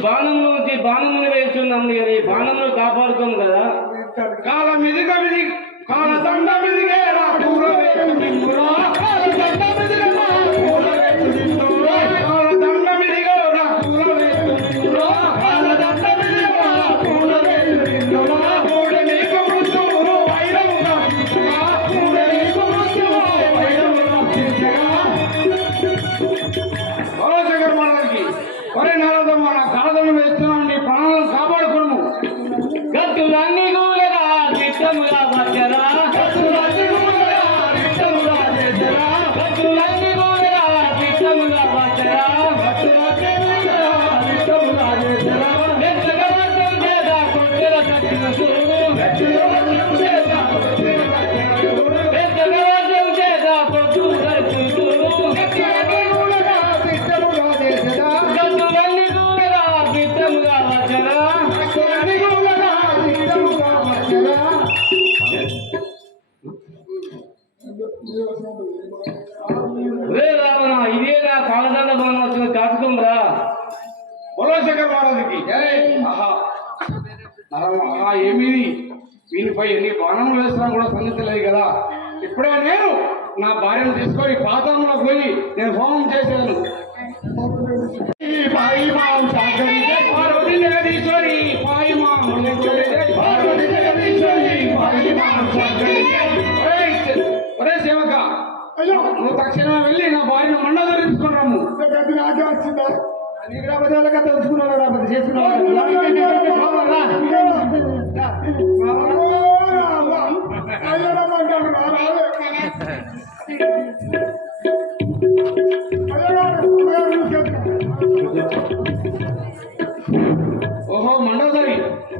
బాణమును వేస్తున్నాం నీ బాణమును కాపాడుకోము కదా. కాల మిదిగ మిది కాల దండ మిదిగే రా పూల వేటు నిమ్మురా కాల దండ మిదిగ రా పూల వేటు నిమ్మురా కాల దండ మిదిగ రా పూల వేటు నిమ్మురా కాల దండ మిదిగ రా పూల వేటు నిమ్మురా పూల నీకు మృత్యువు వైరముగా తీర్చగా పూల నీకు మృత్యువు వైరముగా తీర్చగా బాలశంకర్ మహారాజుకి ఒరే నారదమ్మ నా కాలదను వేస్తున్నాను నీ ప్రాణాలను కాపాడుకును గతులన్నీ గూలగా చిత్తముగా వచ్చరా గతులన్నీ గూలగా చిత్తముగా చేసరా గతులన్నీ గూలగా చిత్తముగా వచ్చరా చిత్తముగా చేసరా ఎత్తగా వర్షం చేత కొట్టెల కట్టిన చూడు ఎత్తగా వర్షం చేత కొట్టు కట్టి చూడు గతులన్నీ గూలగా చిత్తముగా చేసరా గతులన్నీ గూలగా చిత్తముగా వచ్చరా గతులన్నీ గూలగా చిత్తముగా వచ్చరా రే రావణ ఇదే నా కాలదండ బాణం వచ్చిన కాచుకోమరా. బోలశంకర్ మహారాజుకి ఆహా ఆహా ఏమిది వీనిపై ఎన్ని బాణములు వేసినా కూడా సంగతి లేదు కదా. ఇప్పుడే నేను నా భార్యను తీసుకొని పాతంలో పోయి నేను హోమం చేశాను. పార్వతి జగదీశ్వరి పాయి మాం పార్వతి జగదీశ్వరి పాయి మాం ఒరే సేవక అయ్యో నువ్వు తక్షణమే వెళ్ళి నా భార్యను మండలం తీసుకున్నాము. పెద్ద నాకే వచ్చిందా నీకు రాబోతే వాళ్ళగా తెలుసుకున్నాడు రాబోతే చేసుకున్నాడు ఓహో మండోదరి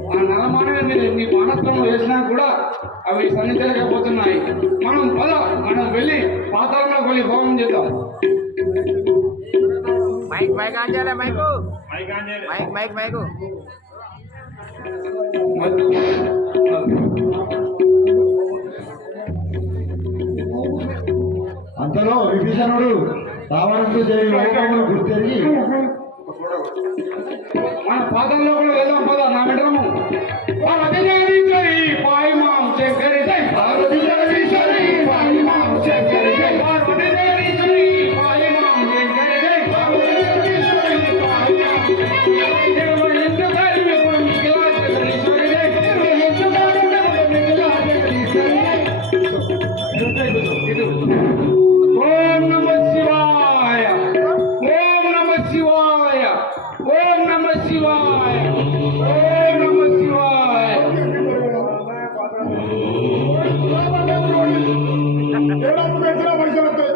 ఆ నరమానవ నీ బాణస్త్రం వేసినా కూడా అవి సన్నిధించలేకపోతున్నాయి. మనం వెళ్ళి పాతాళంలో వెళ్ళి హోమం చేద్దాం. మైక్ ఆన్ చేయాలి మైకు అంతలో విభీషణుడు రావణుడు జరిగిన లోకమును గుర్తెరిగి మన పాదంలో కూడా వెళ్దాం పద నా వెంటము. పార్వతి జగదీశ్వరి పాయి మాం శంకరి జై పార్వతి జగదీశ్వరి పాయి మాం శంకరి జై పార్వతి జగదీశ్వరి పాయి మాం శంకరి జై పార్వతి జగదీశ్వరి పాయి మాం శంకరి జై నిర్వహించు కార్యక్రమం మిగిలా జగదీశ్వరి జై నిర్వహించు కార్యక్రమం మిగిలా జగదీశ్వరి జై. ఓం నమః శివాయ ఓం నమః శివాయ ఓం నమః శివాయ ఓం నమః శివాయ. ఏడాది పెంచిన మనుషులు వస్తాయి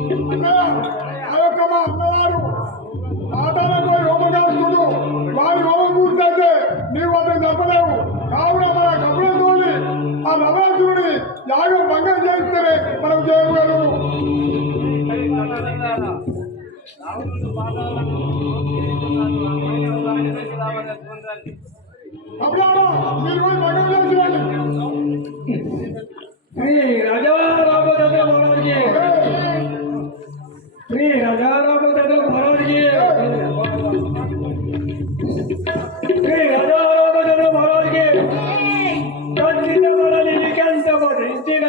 ఆ యొక్క మా అన్నగారు ఆటాలకు హోమగాస్తుడు వారి హోమం పూర్తయితే నీవు అతను తప్పలేవు. కావున మన కపులతోని ఆ నవరాత్రుడిని యాగం భంగం చేస్తేనే మనం చేయగలము. కపులారా మీరు పోయి భంగం చేసిరండి. శ్రీ రాజా రామచంద్ర మహారాజుకి శ్రీ రాజా రామచంద్ర మహారాజుకి శ్రీ రాజా రామచంద్ర మహారాజుకి ఖండిత మనని నికెంత వధించిన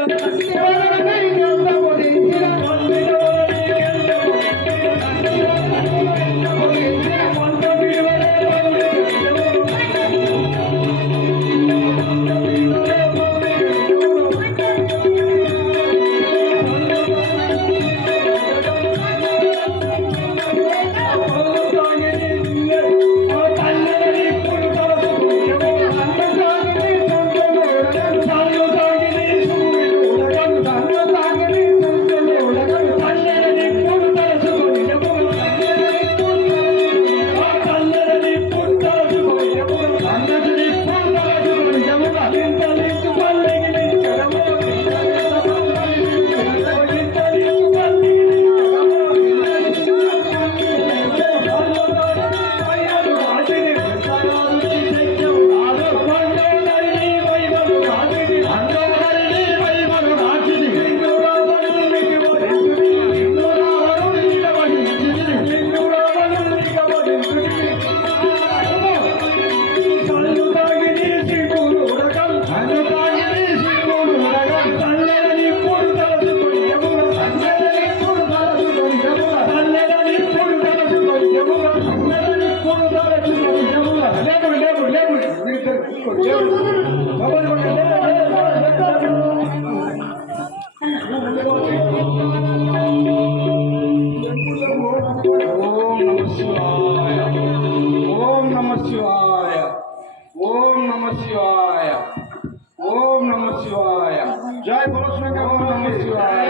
జై బోలో శంకర భగవాన్ శివాయ.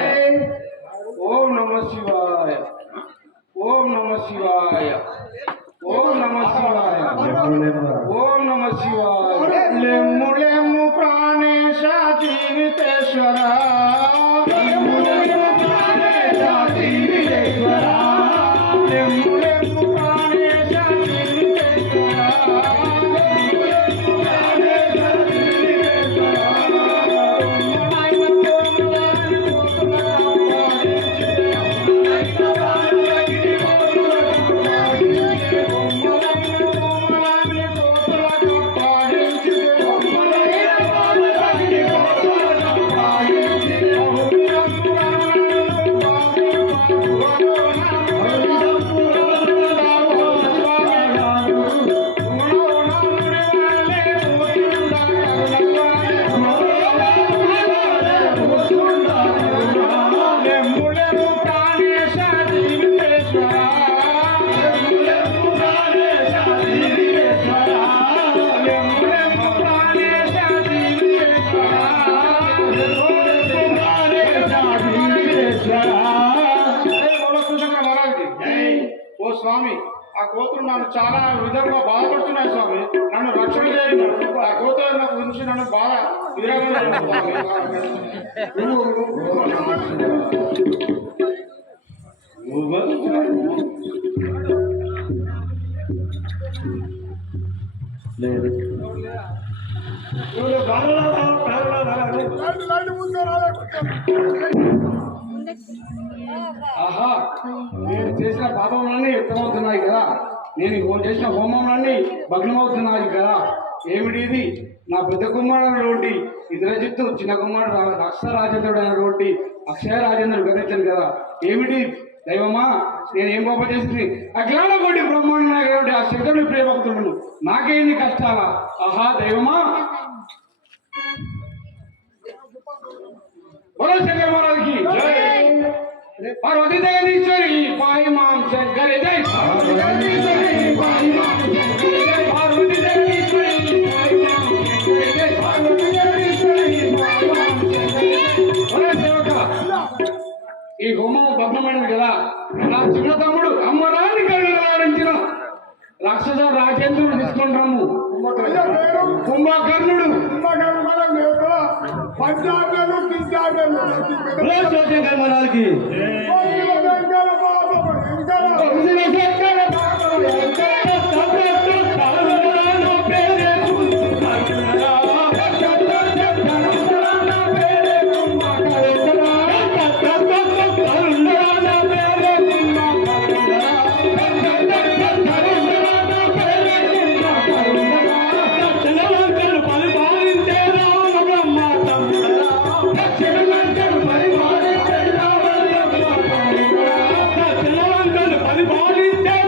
ఓం నమ శివాయ. ఓం నమ శివాయ. ఓం నమ శివాయ. ఓం నమ శివాయ. లెమ్ము లెమ్ము ప్రాణేశ జీవితేశ్వర. లెమ్ము లెమ్ము ప్రాణేశ జీవితేశ్వర. లెమ్ము లెమ్ము ప్రాణేశ జీవితేశ్వర. లెమ్ము లెమ్ము ప్రాణేశ జీవితేశ్వర. ఓ స్వామి, ఆ కోతులు నన్ను చాలా విధంగా బాధపడుతున్నాయి స్వామి. నన్ను రక్షణ చేయండి. ఆ కోతుల గురించి నన్ను బాధ విరగండి స్వామి. లైట్ ముందే ఆహా, నేను చేసిన పాపములన్నీ వ్యక్తమవుతున్నాయి కదా, నేను చేసిన హోమములన్నీ భగ్నమవుతున్నాయి కదా. ఏమిటి ఇది? నా పెద్ద కుమారుడు అయినటువంటి ఇంద్రజిత్తు, చిన్న కుమారుడు రాక్షసరాజేంద్రుడు అయినటువంటి అక్షయ రాజేంద్రుడు గతించాను కదా. ఏమిటి దైవమా, నేను ఏం పాప చేసింది? అఖిలాల కోటి బ్రహ్మాండ ఆ శంకరుని ప్రియభక్తులను నాకేంది కష్టాలా? ఆహా దైవమా, బోలో శంకర మహారాజుకి జై. పార్వతీ జగదీశ్వరి పాయి మాం శంకర జై. పార్వతీ జగదీశ్వరి పాయి మాం శంకర జై. పార్వతీ జగదీశ్వరి పాయి మాం శంకర జై. పార్వతీ జగదీశ్వరి పాయి మాం శంకర జై. ఒరే సేవక, ఈ హోమం భగ్నమైనది కదా. నా చిన్న తమ్ముడు అమ్మరాని కళ్ళాడించిన రాక్షస రాజేంద్రుడు తీసుకుంటాము. కుంభకర్ణుడు పంచాంగాలు తింటాంగాలు శంకర మహారాజుకి పరిపాలించే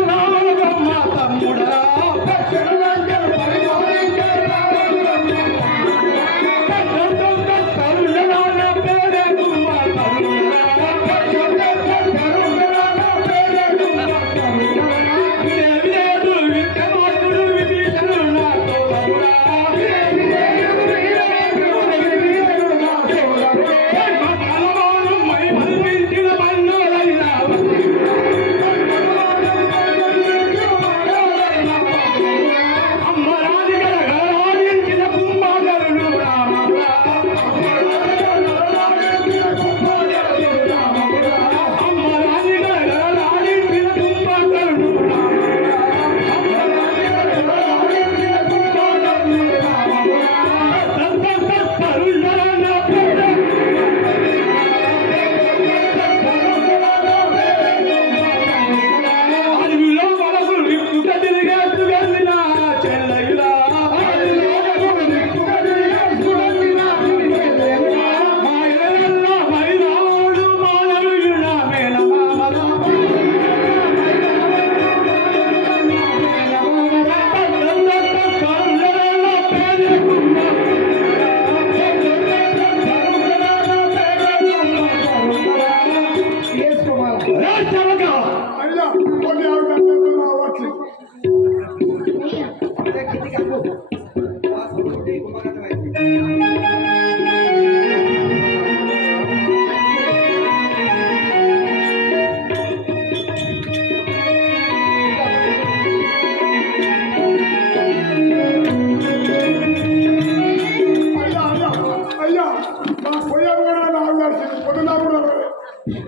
కూడా నాకు నడిచింది పొద్దున్నా కూడా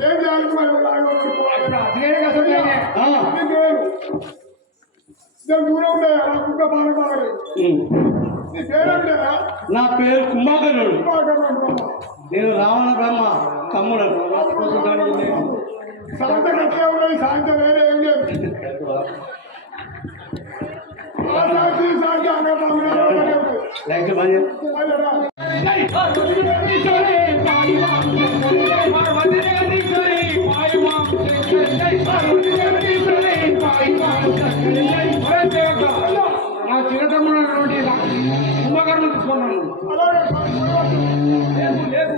ఏం చేయాలి నేను దూరం ఉండే నాకు బాగా బాగా నీ పేరేంటేనా నా పేరు కుంభకర్ణుడు నేను రావణ బ్రహ్మ తమ్ముడు సాయంత్రం ఎట్లా ఉన్నది సాయంత్రం వేరే ఏం లేదు లైక్ బంద్ నా చిన్నతమ్ముడు కుంభకర్ణుడు తీసుకున్నాను లేదు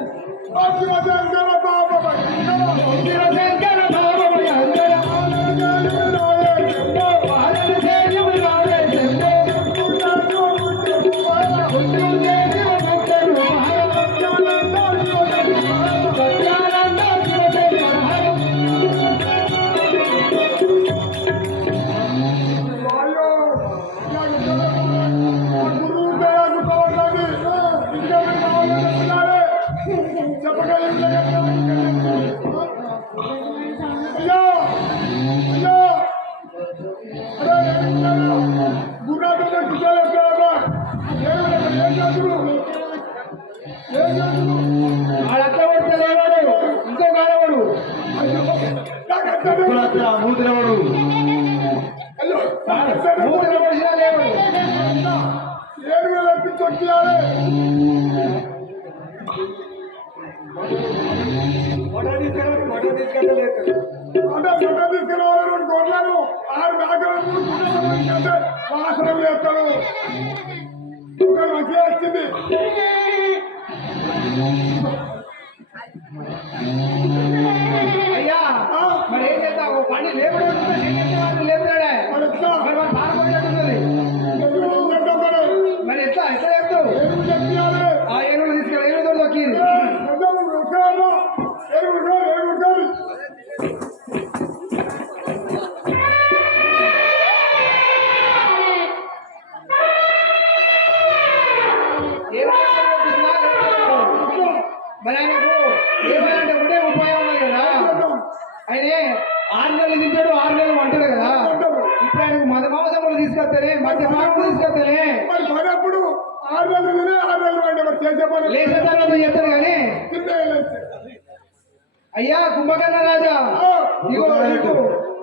మూతినవాడు వాసనం చేస్తాడు మంచిగా వచ్చింది అయ్యా మరి ఏం చేద్దాం పండి లేపడే లేపుతాడే మరి ఎట్లా ఎట్లా చెప్తావు ఆ ఏనుగు తీసుకెళ్ళి ఏనుగు తొక్కింది మరి ఆయనకు ఏమంటే ఒకటే ఉపాయం ఉన్నది కదా ఆయన 6 నెలలు తింటాడు 6 నెలలు అంటాడు కదా ఇప్పుడు ఆయనకు మత మాంసములు తీసుకొస్తేనే మధ్య పాపలు తీసుకొస్తేనే మనప్పుడు 6 నెలలు 6 నెలలు అంటే మరి చేసే పని లేచిన తర్వాత చెప్తాడు కానీ అయ్యా కుంభకర్ణ రాజా ఇగో నీకు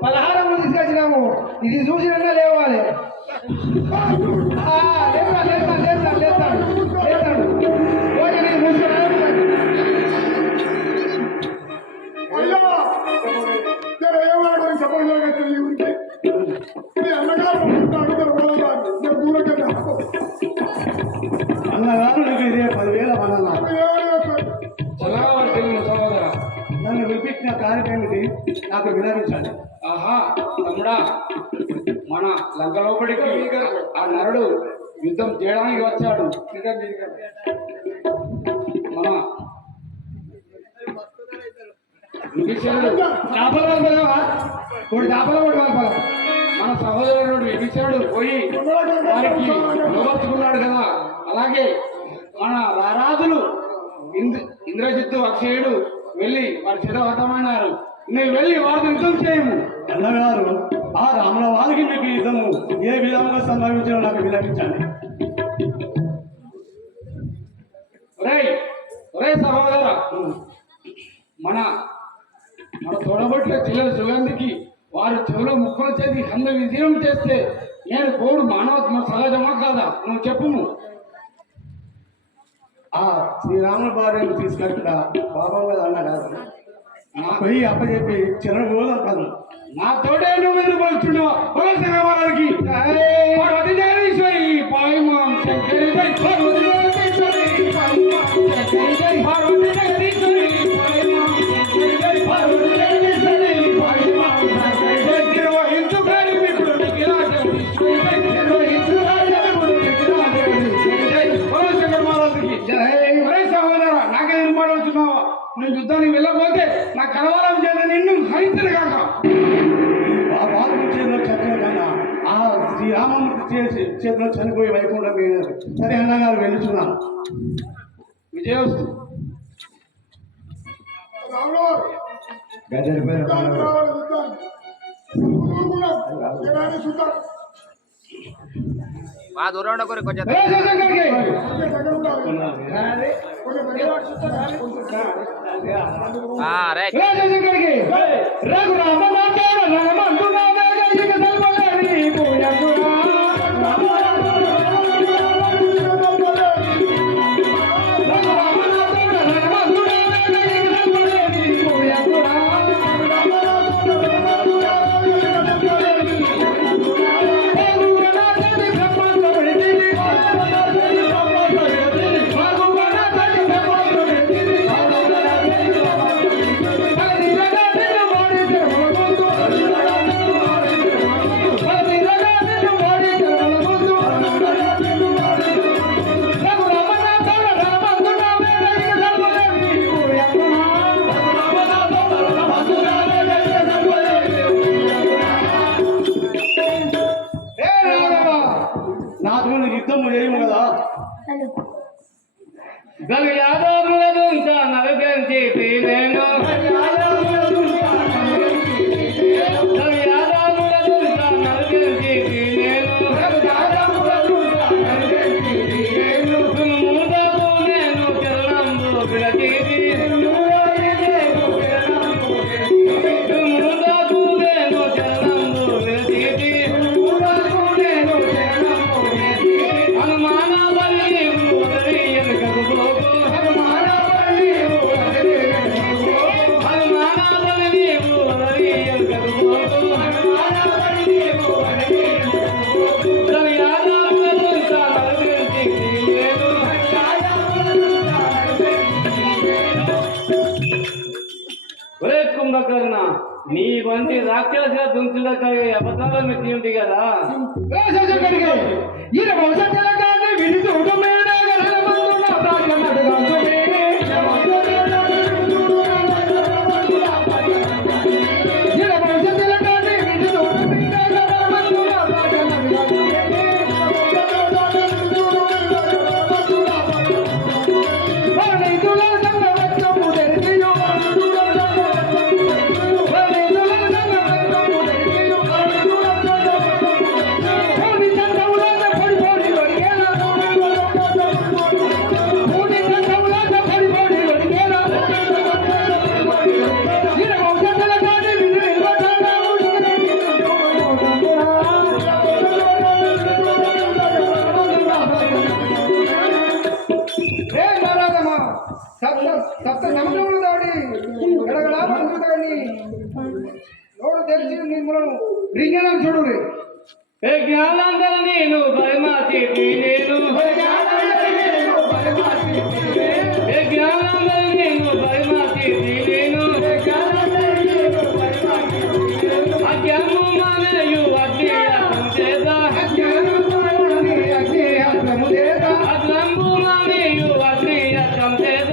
పలహారములు తీసుకొచ్చినాము ఇది చూసినా లేవాలి లేస్తాడు లేస్తాడు లేస్తాడు లేస్తాడు లేస్తాడు అన్నగారు నాకు ఇదే 10,000 పనులు సహోదరా నన్ను వినిపించిన కార్యక్రమం నాకు వినరించాలి. ఆహా తమ్ముడా మన లంక లోపలికి ఆ నరుడు యుద్ధం చేయడానికి వచ్చాడు మన విభీషణుడు మన సహోదరుడు విభీషణుడు పోయి వారికి లోబర్చుకున్నాడు కదా అలాగే మన రారాజులు ఇంద్రజిత్తు అక్షయుడు వెళ్ళి వారి చిరహతమైనారు. నేను వెళ్ళి వారిని యుద్ధం చేయము. అన్నగారు ఆ రాముల వారికి మీకు యుద్ధము ఏ విధంగా సంభవించాలో నాకు విలపించండి. ఒరే సహోదర మన మన తోడబొట్ల చెల్లెల సుగంధికి వారు చెవులో ముక్కలు చేసి హంద విజయం చేస్తే నేను కోడు మానవ సహజమా కాదా నువ్వు చెప్పుము. ఆ శ్రీరాముల భార్యను తీసుకెళ్ళా పాపం కదా అన్నగారు పోయి అప్పచెప్పి చిరగోదాం కాదు నా తోడే నువ్వు ఎందుకు పలుకుతున్నావు పలసిన వారికి పార్వతి జగదీశ్వరి పాయమాం శంకరి పార్వతి జగదీశ్వరి పార్వతి జగదీశ్వరి పాయమాం శంకరి పార్వతి జగదీశ్వరి పాయమాం శంకరి నిర్వహించు కార్మికుడు నిర్వహించు సహోదర నాకే నిర్మాణవుతున్నావా నువ్వు యుద్ధానికి వెళ్ళకపోతే నా కలవారం చేత నిన్ను హరించరు కాక బాబు చేతిలో చచ్చిన కన్నా ఆ శ్రీరామమూర్తి చేతిలో చనిపోయి వైకుంఠం సరే అన్నగారు వెళ్ళుచున్నాను. విజయోస్తు రాములు గజల పేరు యుద్ధానికి రావాలి, యుద్ధానికి. ఊరుకున్నాం. ఏడాది చూద్దాం. మా దూరం ఉండకూడదు కొంచెం రే శివశంకర్కి కొంచెం దగ్గర ఉండాలి. కొంచెం దగ్గర రైట్ రే శివశంకర్కి రఘురామ మాతాడ రఘుమంతుడా వేగైక సల్పలేని పూయంతుడా నాతో యుద్ధం చేయము కదా గవి యాదవులదుంత నలుగంచి నేను గవి యాదవులదుంత నలుగంచి నేను మూడకు నేను చరణంబు విడతీసి మూడకు నేను చరణంబు విడతీసి హనుమానవల్లి ఉదరి ఎనకకు పోకు హనుమానవల్లి ఉదరి ఎనకకు పోకు గవి యాదవులదుంత నలుగంచి నేను ఒరే కుంభకర్ణ నీ వంటి రాక్షస దుంచులకై అబద్ధాల మెత్తి ఉంది కదా ఈయన వంశజలకాన్ని విడి చూడమేడ గరమందున ప్రాజ్ఞమడగాసుమే ఈయన వంశజలకాన్ని విడి చూడమేడ గరమందున ప్రాజ్ఞమడగాసుమే వాణితుల సంగవచ్చము దరిదియో సప్త సముద్రములు దాడి గడగడా పలుకుతాయని నోడు తెరిచి నిర్మలను రింగనం చూడు ఏ జ్ఞానందరూ నేను భయమాసి నేను ఏ జ్ఞానందరూ నేను భయమాసి నేను అజ్ఞానము మానేయు అజ్ఞానం చేత అజ్ఞానము మానేయు అజ్ఞానం చేత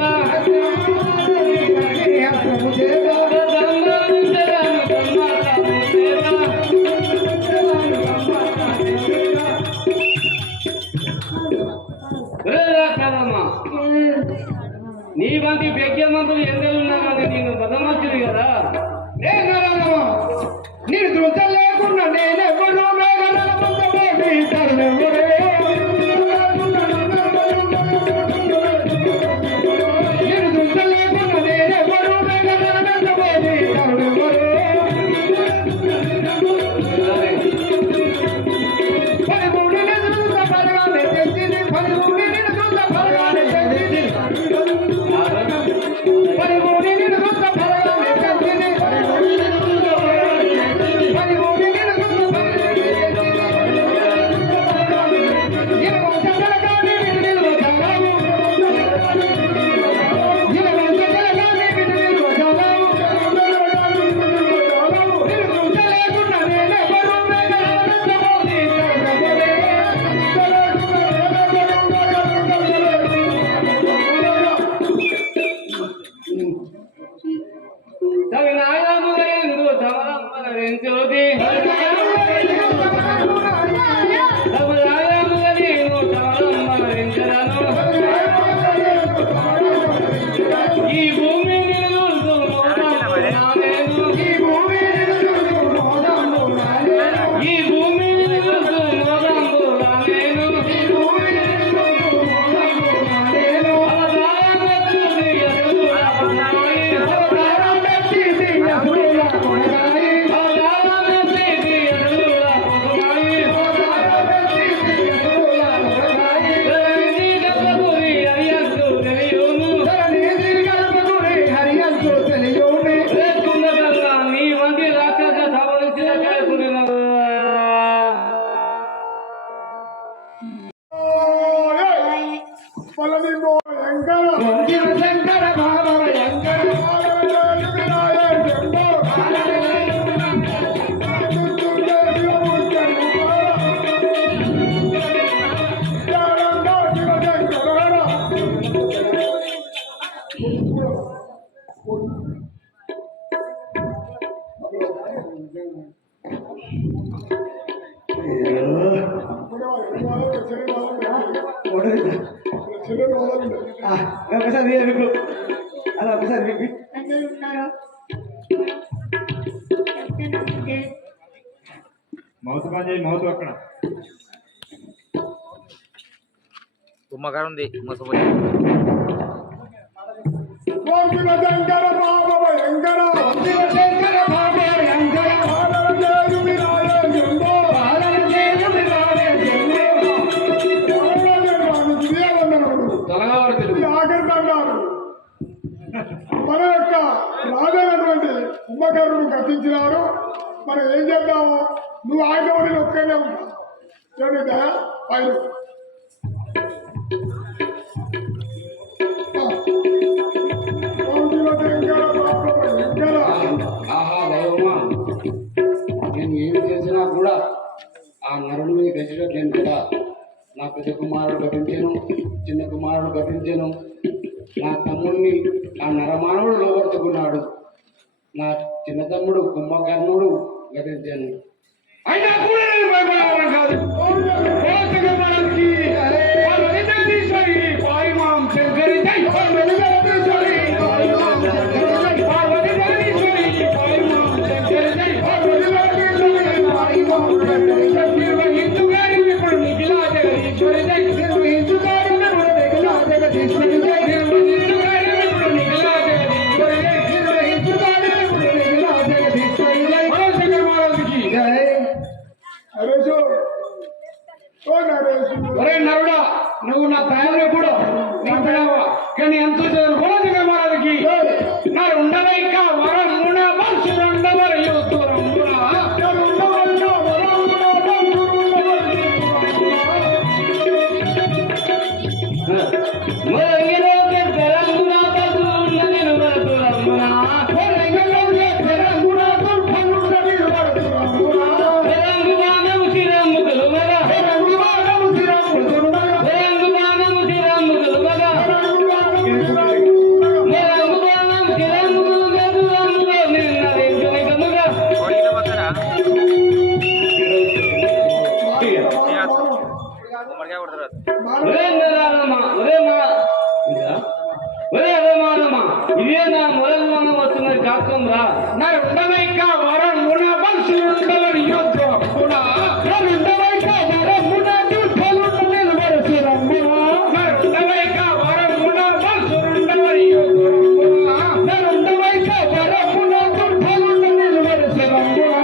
నీ వంటి వ్యక్తిమంతులు ఎందరు ఉన్నా కానీ నేను బదమార్చుడు కదా నేను దృఢ లేకుండా నేనెవరు నేను దృఢ లేకుండా నేనెవరు ఒకసారి మీకు అలా ఒకసారి మీకు అందరూ ఉన్నారా? మౌత్ పని చేయి, మౌత్ అక్కడ కుమ్మకారం ఉంది మోసపోయి ఓం శివ శంకర బాబ భయంకర ఓం శివ శంకర బాబ భయంకర పాలన చేరు వినాయ జంబో పాలన చేరు వినాయ జంబో తెలంగాణ తెలుగు ఆఖరిన్నారు మన యొక్క రాజైనటువంటి కుంభకర్ణుడు గతించినారు. మనం ఏం చేద్దాము? నువ్వు ఆటోని ఒక్కనే ఉంటా చూడండి పైన ఆహా దైవమా, నేను ఏమి చేసినా కూడా ఆ నరుడి మీద గతించట్లేను కదా. నా పెద్ద కుమారుడు గతించాను, చిన్న కుమారుడు గతించాను, నా తమ్ముడిని ఆ నరమానవుడు లోపరుచుకున్నాడు, నా చిన్న తమ్ముడు కుంభకర్ణుడు గతించాను. అయినా కూడా నేను భయపడేవాడు కాదు. జగన్మానకి పార్వతీశ్వరి పాయిమాం శంకరి జై పార్వతీశ్వరి పాయిమాం శంకరి జై పార్వతీశ్వరి పాయిమాం శంకరి జై పార్వతీశ్వరి పాయిమాం శంకరి జై నిర్వహించుగారి ఇప్పుడు మిగిలా జగదీశ్వరి జై నిర్వహించుగారి మిగిలా జగదీశ్వరి జై నిర్వహించుగారి ఇప్పుడు మిగిలా జగదీశ్వరి జై నిర్వహించుగారి ఇప్పుడు మిగిలా జగదీశ్వరి జై జగన్మానకి జై. నరేషు ఓ నరేషు ఒరే నరుడా, నువ్వు నా తయారు కూడా నా పిల్లవా కానీ ఎంతో చదువు కూడా దిగమాలకి నాడు ఉండవైక వరం మున మనుషులుండవరు యూతురంబురా ఇదే నా మొదలు వస్తున్నది కాకం రా. నా ఉండవైక వరం మున మనుషులుండవరు యూతురంబురా ఉండవైక వరం మున దుర్బలుండవరు సురంబురా ఉండవైక వరం మున మనుషులుండవరు యూతురంబురా ఉండవైక వరం మున దుర్బలుండవరు సురంబురా.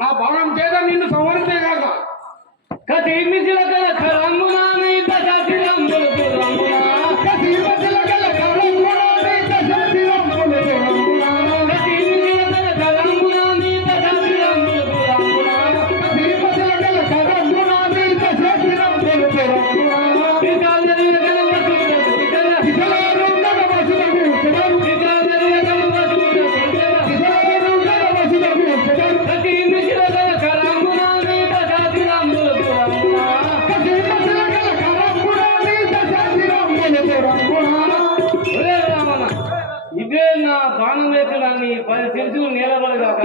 నా బాణం చేత నిన్ను సంవరిస్తే కాక కతి మిసిల గల కరమ్మునా నీ దశశిరంబులు దురంబునా కతి మిసిల గల కరమ్మునా నీ దశశిరంబులు దురంబునా కతి మిసిల గల కరమ్మునా నీ దశశిరంబులు దురంబునా కతి మిసిల గల కరమ్మునా నీ దశశిరంబులు దురంబునా వికాలదరిన గల వసుల వికల వికలారుండ వసుల వికల వికాలదరిన గల వసుల వికల వికలారుండ వసుల వికల కతి మిసిల గల కరమ్మునా నీ దశశిరంబులు దురంబునా కతి మిసిల గల కరమ్మునా నీ దశశిరంబులు దురంబునా. ఒరే రామన్న, ఇదే నా బాణం వేసులని 10 శిరసులు నిలబడగాక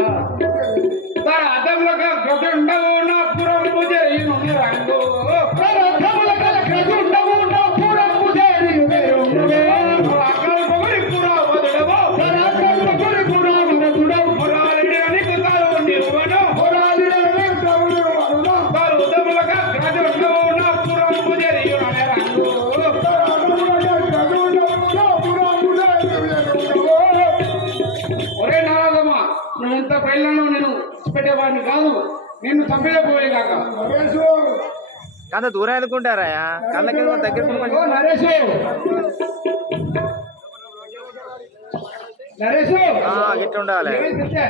తన అద్దములక గదుండవు నా పురంబు చేయును నిరంగు తన అద్దములక గదుండవు నా పురంబు చేయును నిరంగు అకల్పగురి పురావదుడవు తన అకల్పగురి పురావదుడవు పురాలిడి అనికు తాను నిరువను పురాలిడి అనికు తాను నిరువను తన అద్దములక గదుండవు నా పురంబు చేయును నిరంగు తన అద్దములక గదుండవు నా పురంబు చేయును నిరంగు. ఒరే నారదమ్మా, నువ్వు ఎంత పైలను నేను పెట్టేవాడిని కాదు, నిన్ను చంపేయబోయే కాక. నరేషు అంత దూరం ఎందుకుంటారా కళ్ళకి దగ్గర ఓ నరేషు, నరేషు గిట్ల ఉండాలి. ఏమైంది చెప్తే?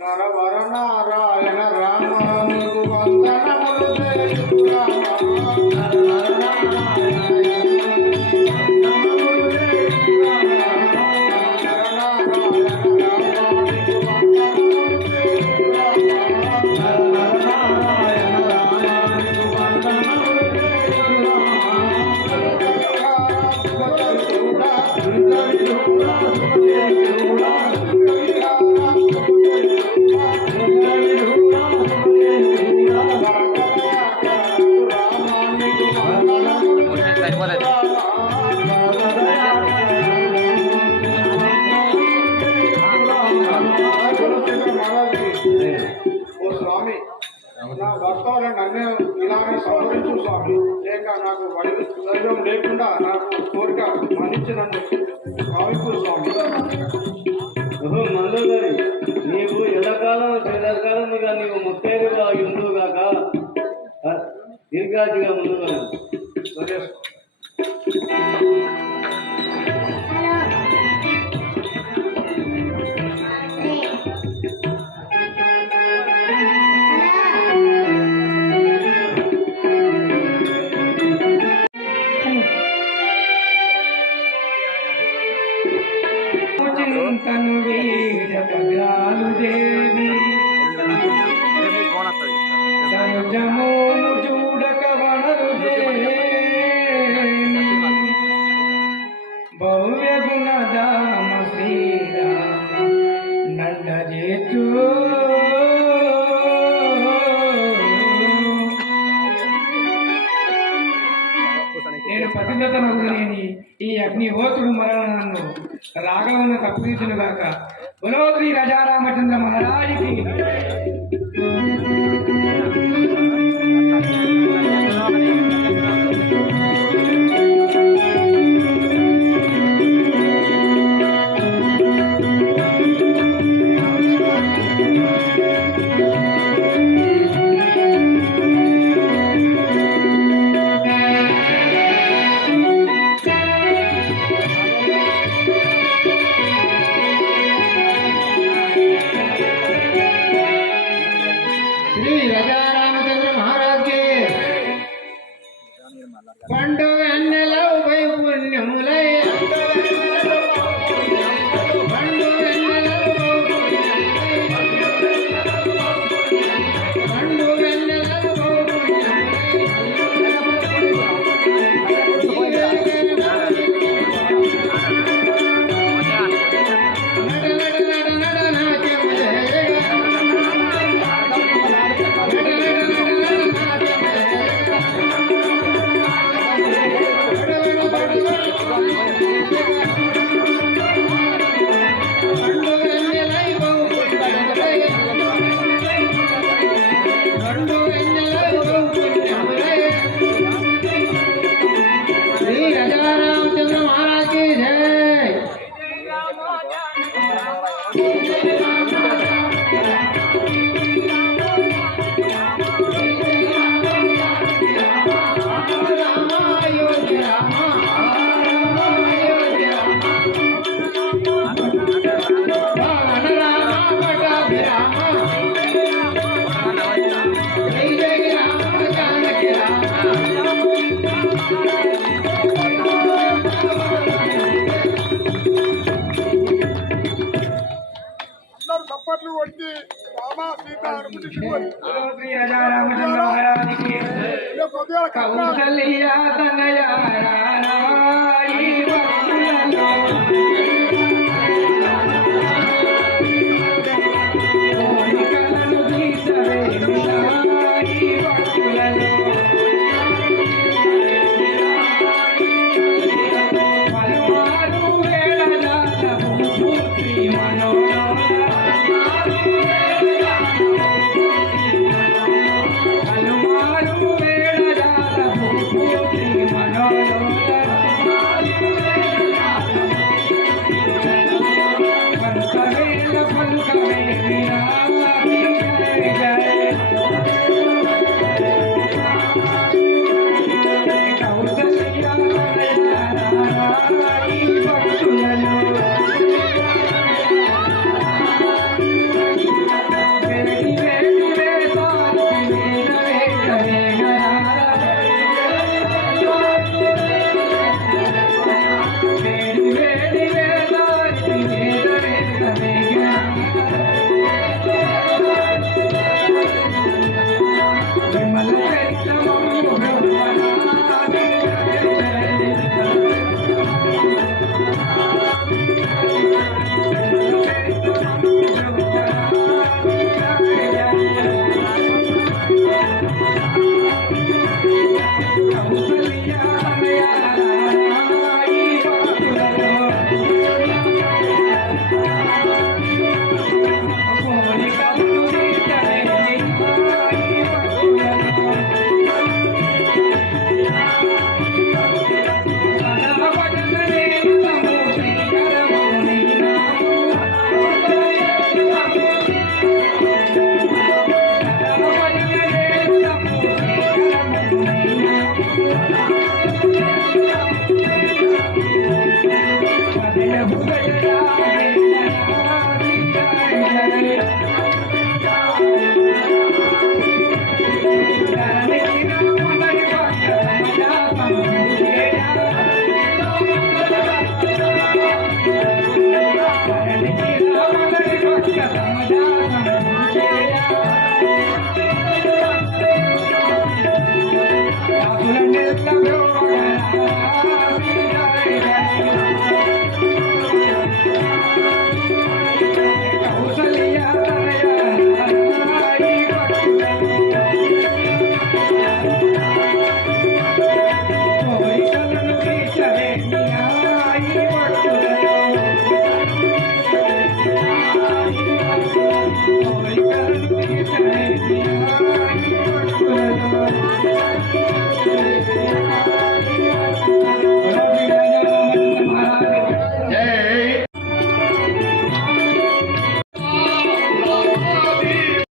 నరవర నారాయణ రామానుకు వందనములు చేయుచు ఓ స్వామి, నా భర్త నన్ను ఇలానే సంహరించు స్వామి. లేక నాకు వైద్యం లేకుండా నాకు కోరిక మన్నించి నన్ను భావించు స్వామి. మందోదరి, నీవు ఎల్లకాలముగా నీవు ముత్తైదుగా ఉండుగాక, దీర్ఘాతిగా ముందుగా. సరే చింతను వీరపద్రాలు దేవి జమోము చూడక వనరు భవ్య గుణదామ శ్రీరామ నంద చేచు నేను పతివ్రతను లేని ఈ అగ్నిహోత్రుడు మరణ నన్ను రాఘవను తప్పుదిద్దును గాక. బలో శ్రీ రాజారామచంద్ర మహారాజుకి. శ్రీ రాజారామచంద్ర మహారాజ్ కి పండు వెన్నెల ఉభయ పుణ్యములై పండు వెన్నెల పండు వెన్నెల శ్రీ రాజారామచంద్ర మహారాజ్ కి జై. చప్పట్లు కొట్టి రామా సీత అనుమతించుకోండి. బలో శ్రీ రాజారామచంద్ర మహారాజుకి. కొద్దిగా కౌసల్య తనయ రారాయి వక్కులలో కోరికలను తీర్చవే మిలాయి వక్కులలో పలుమారు వేళ జాతము పుత్రి మనోలోల పలుమారు వేళ జాతము పుత్రి మనోలోల పలుకవేల పలుకవే విరామి జయ జయ. కౌసల్య తనయ రారాయి వక్కులలో ఆ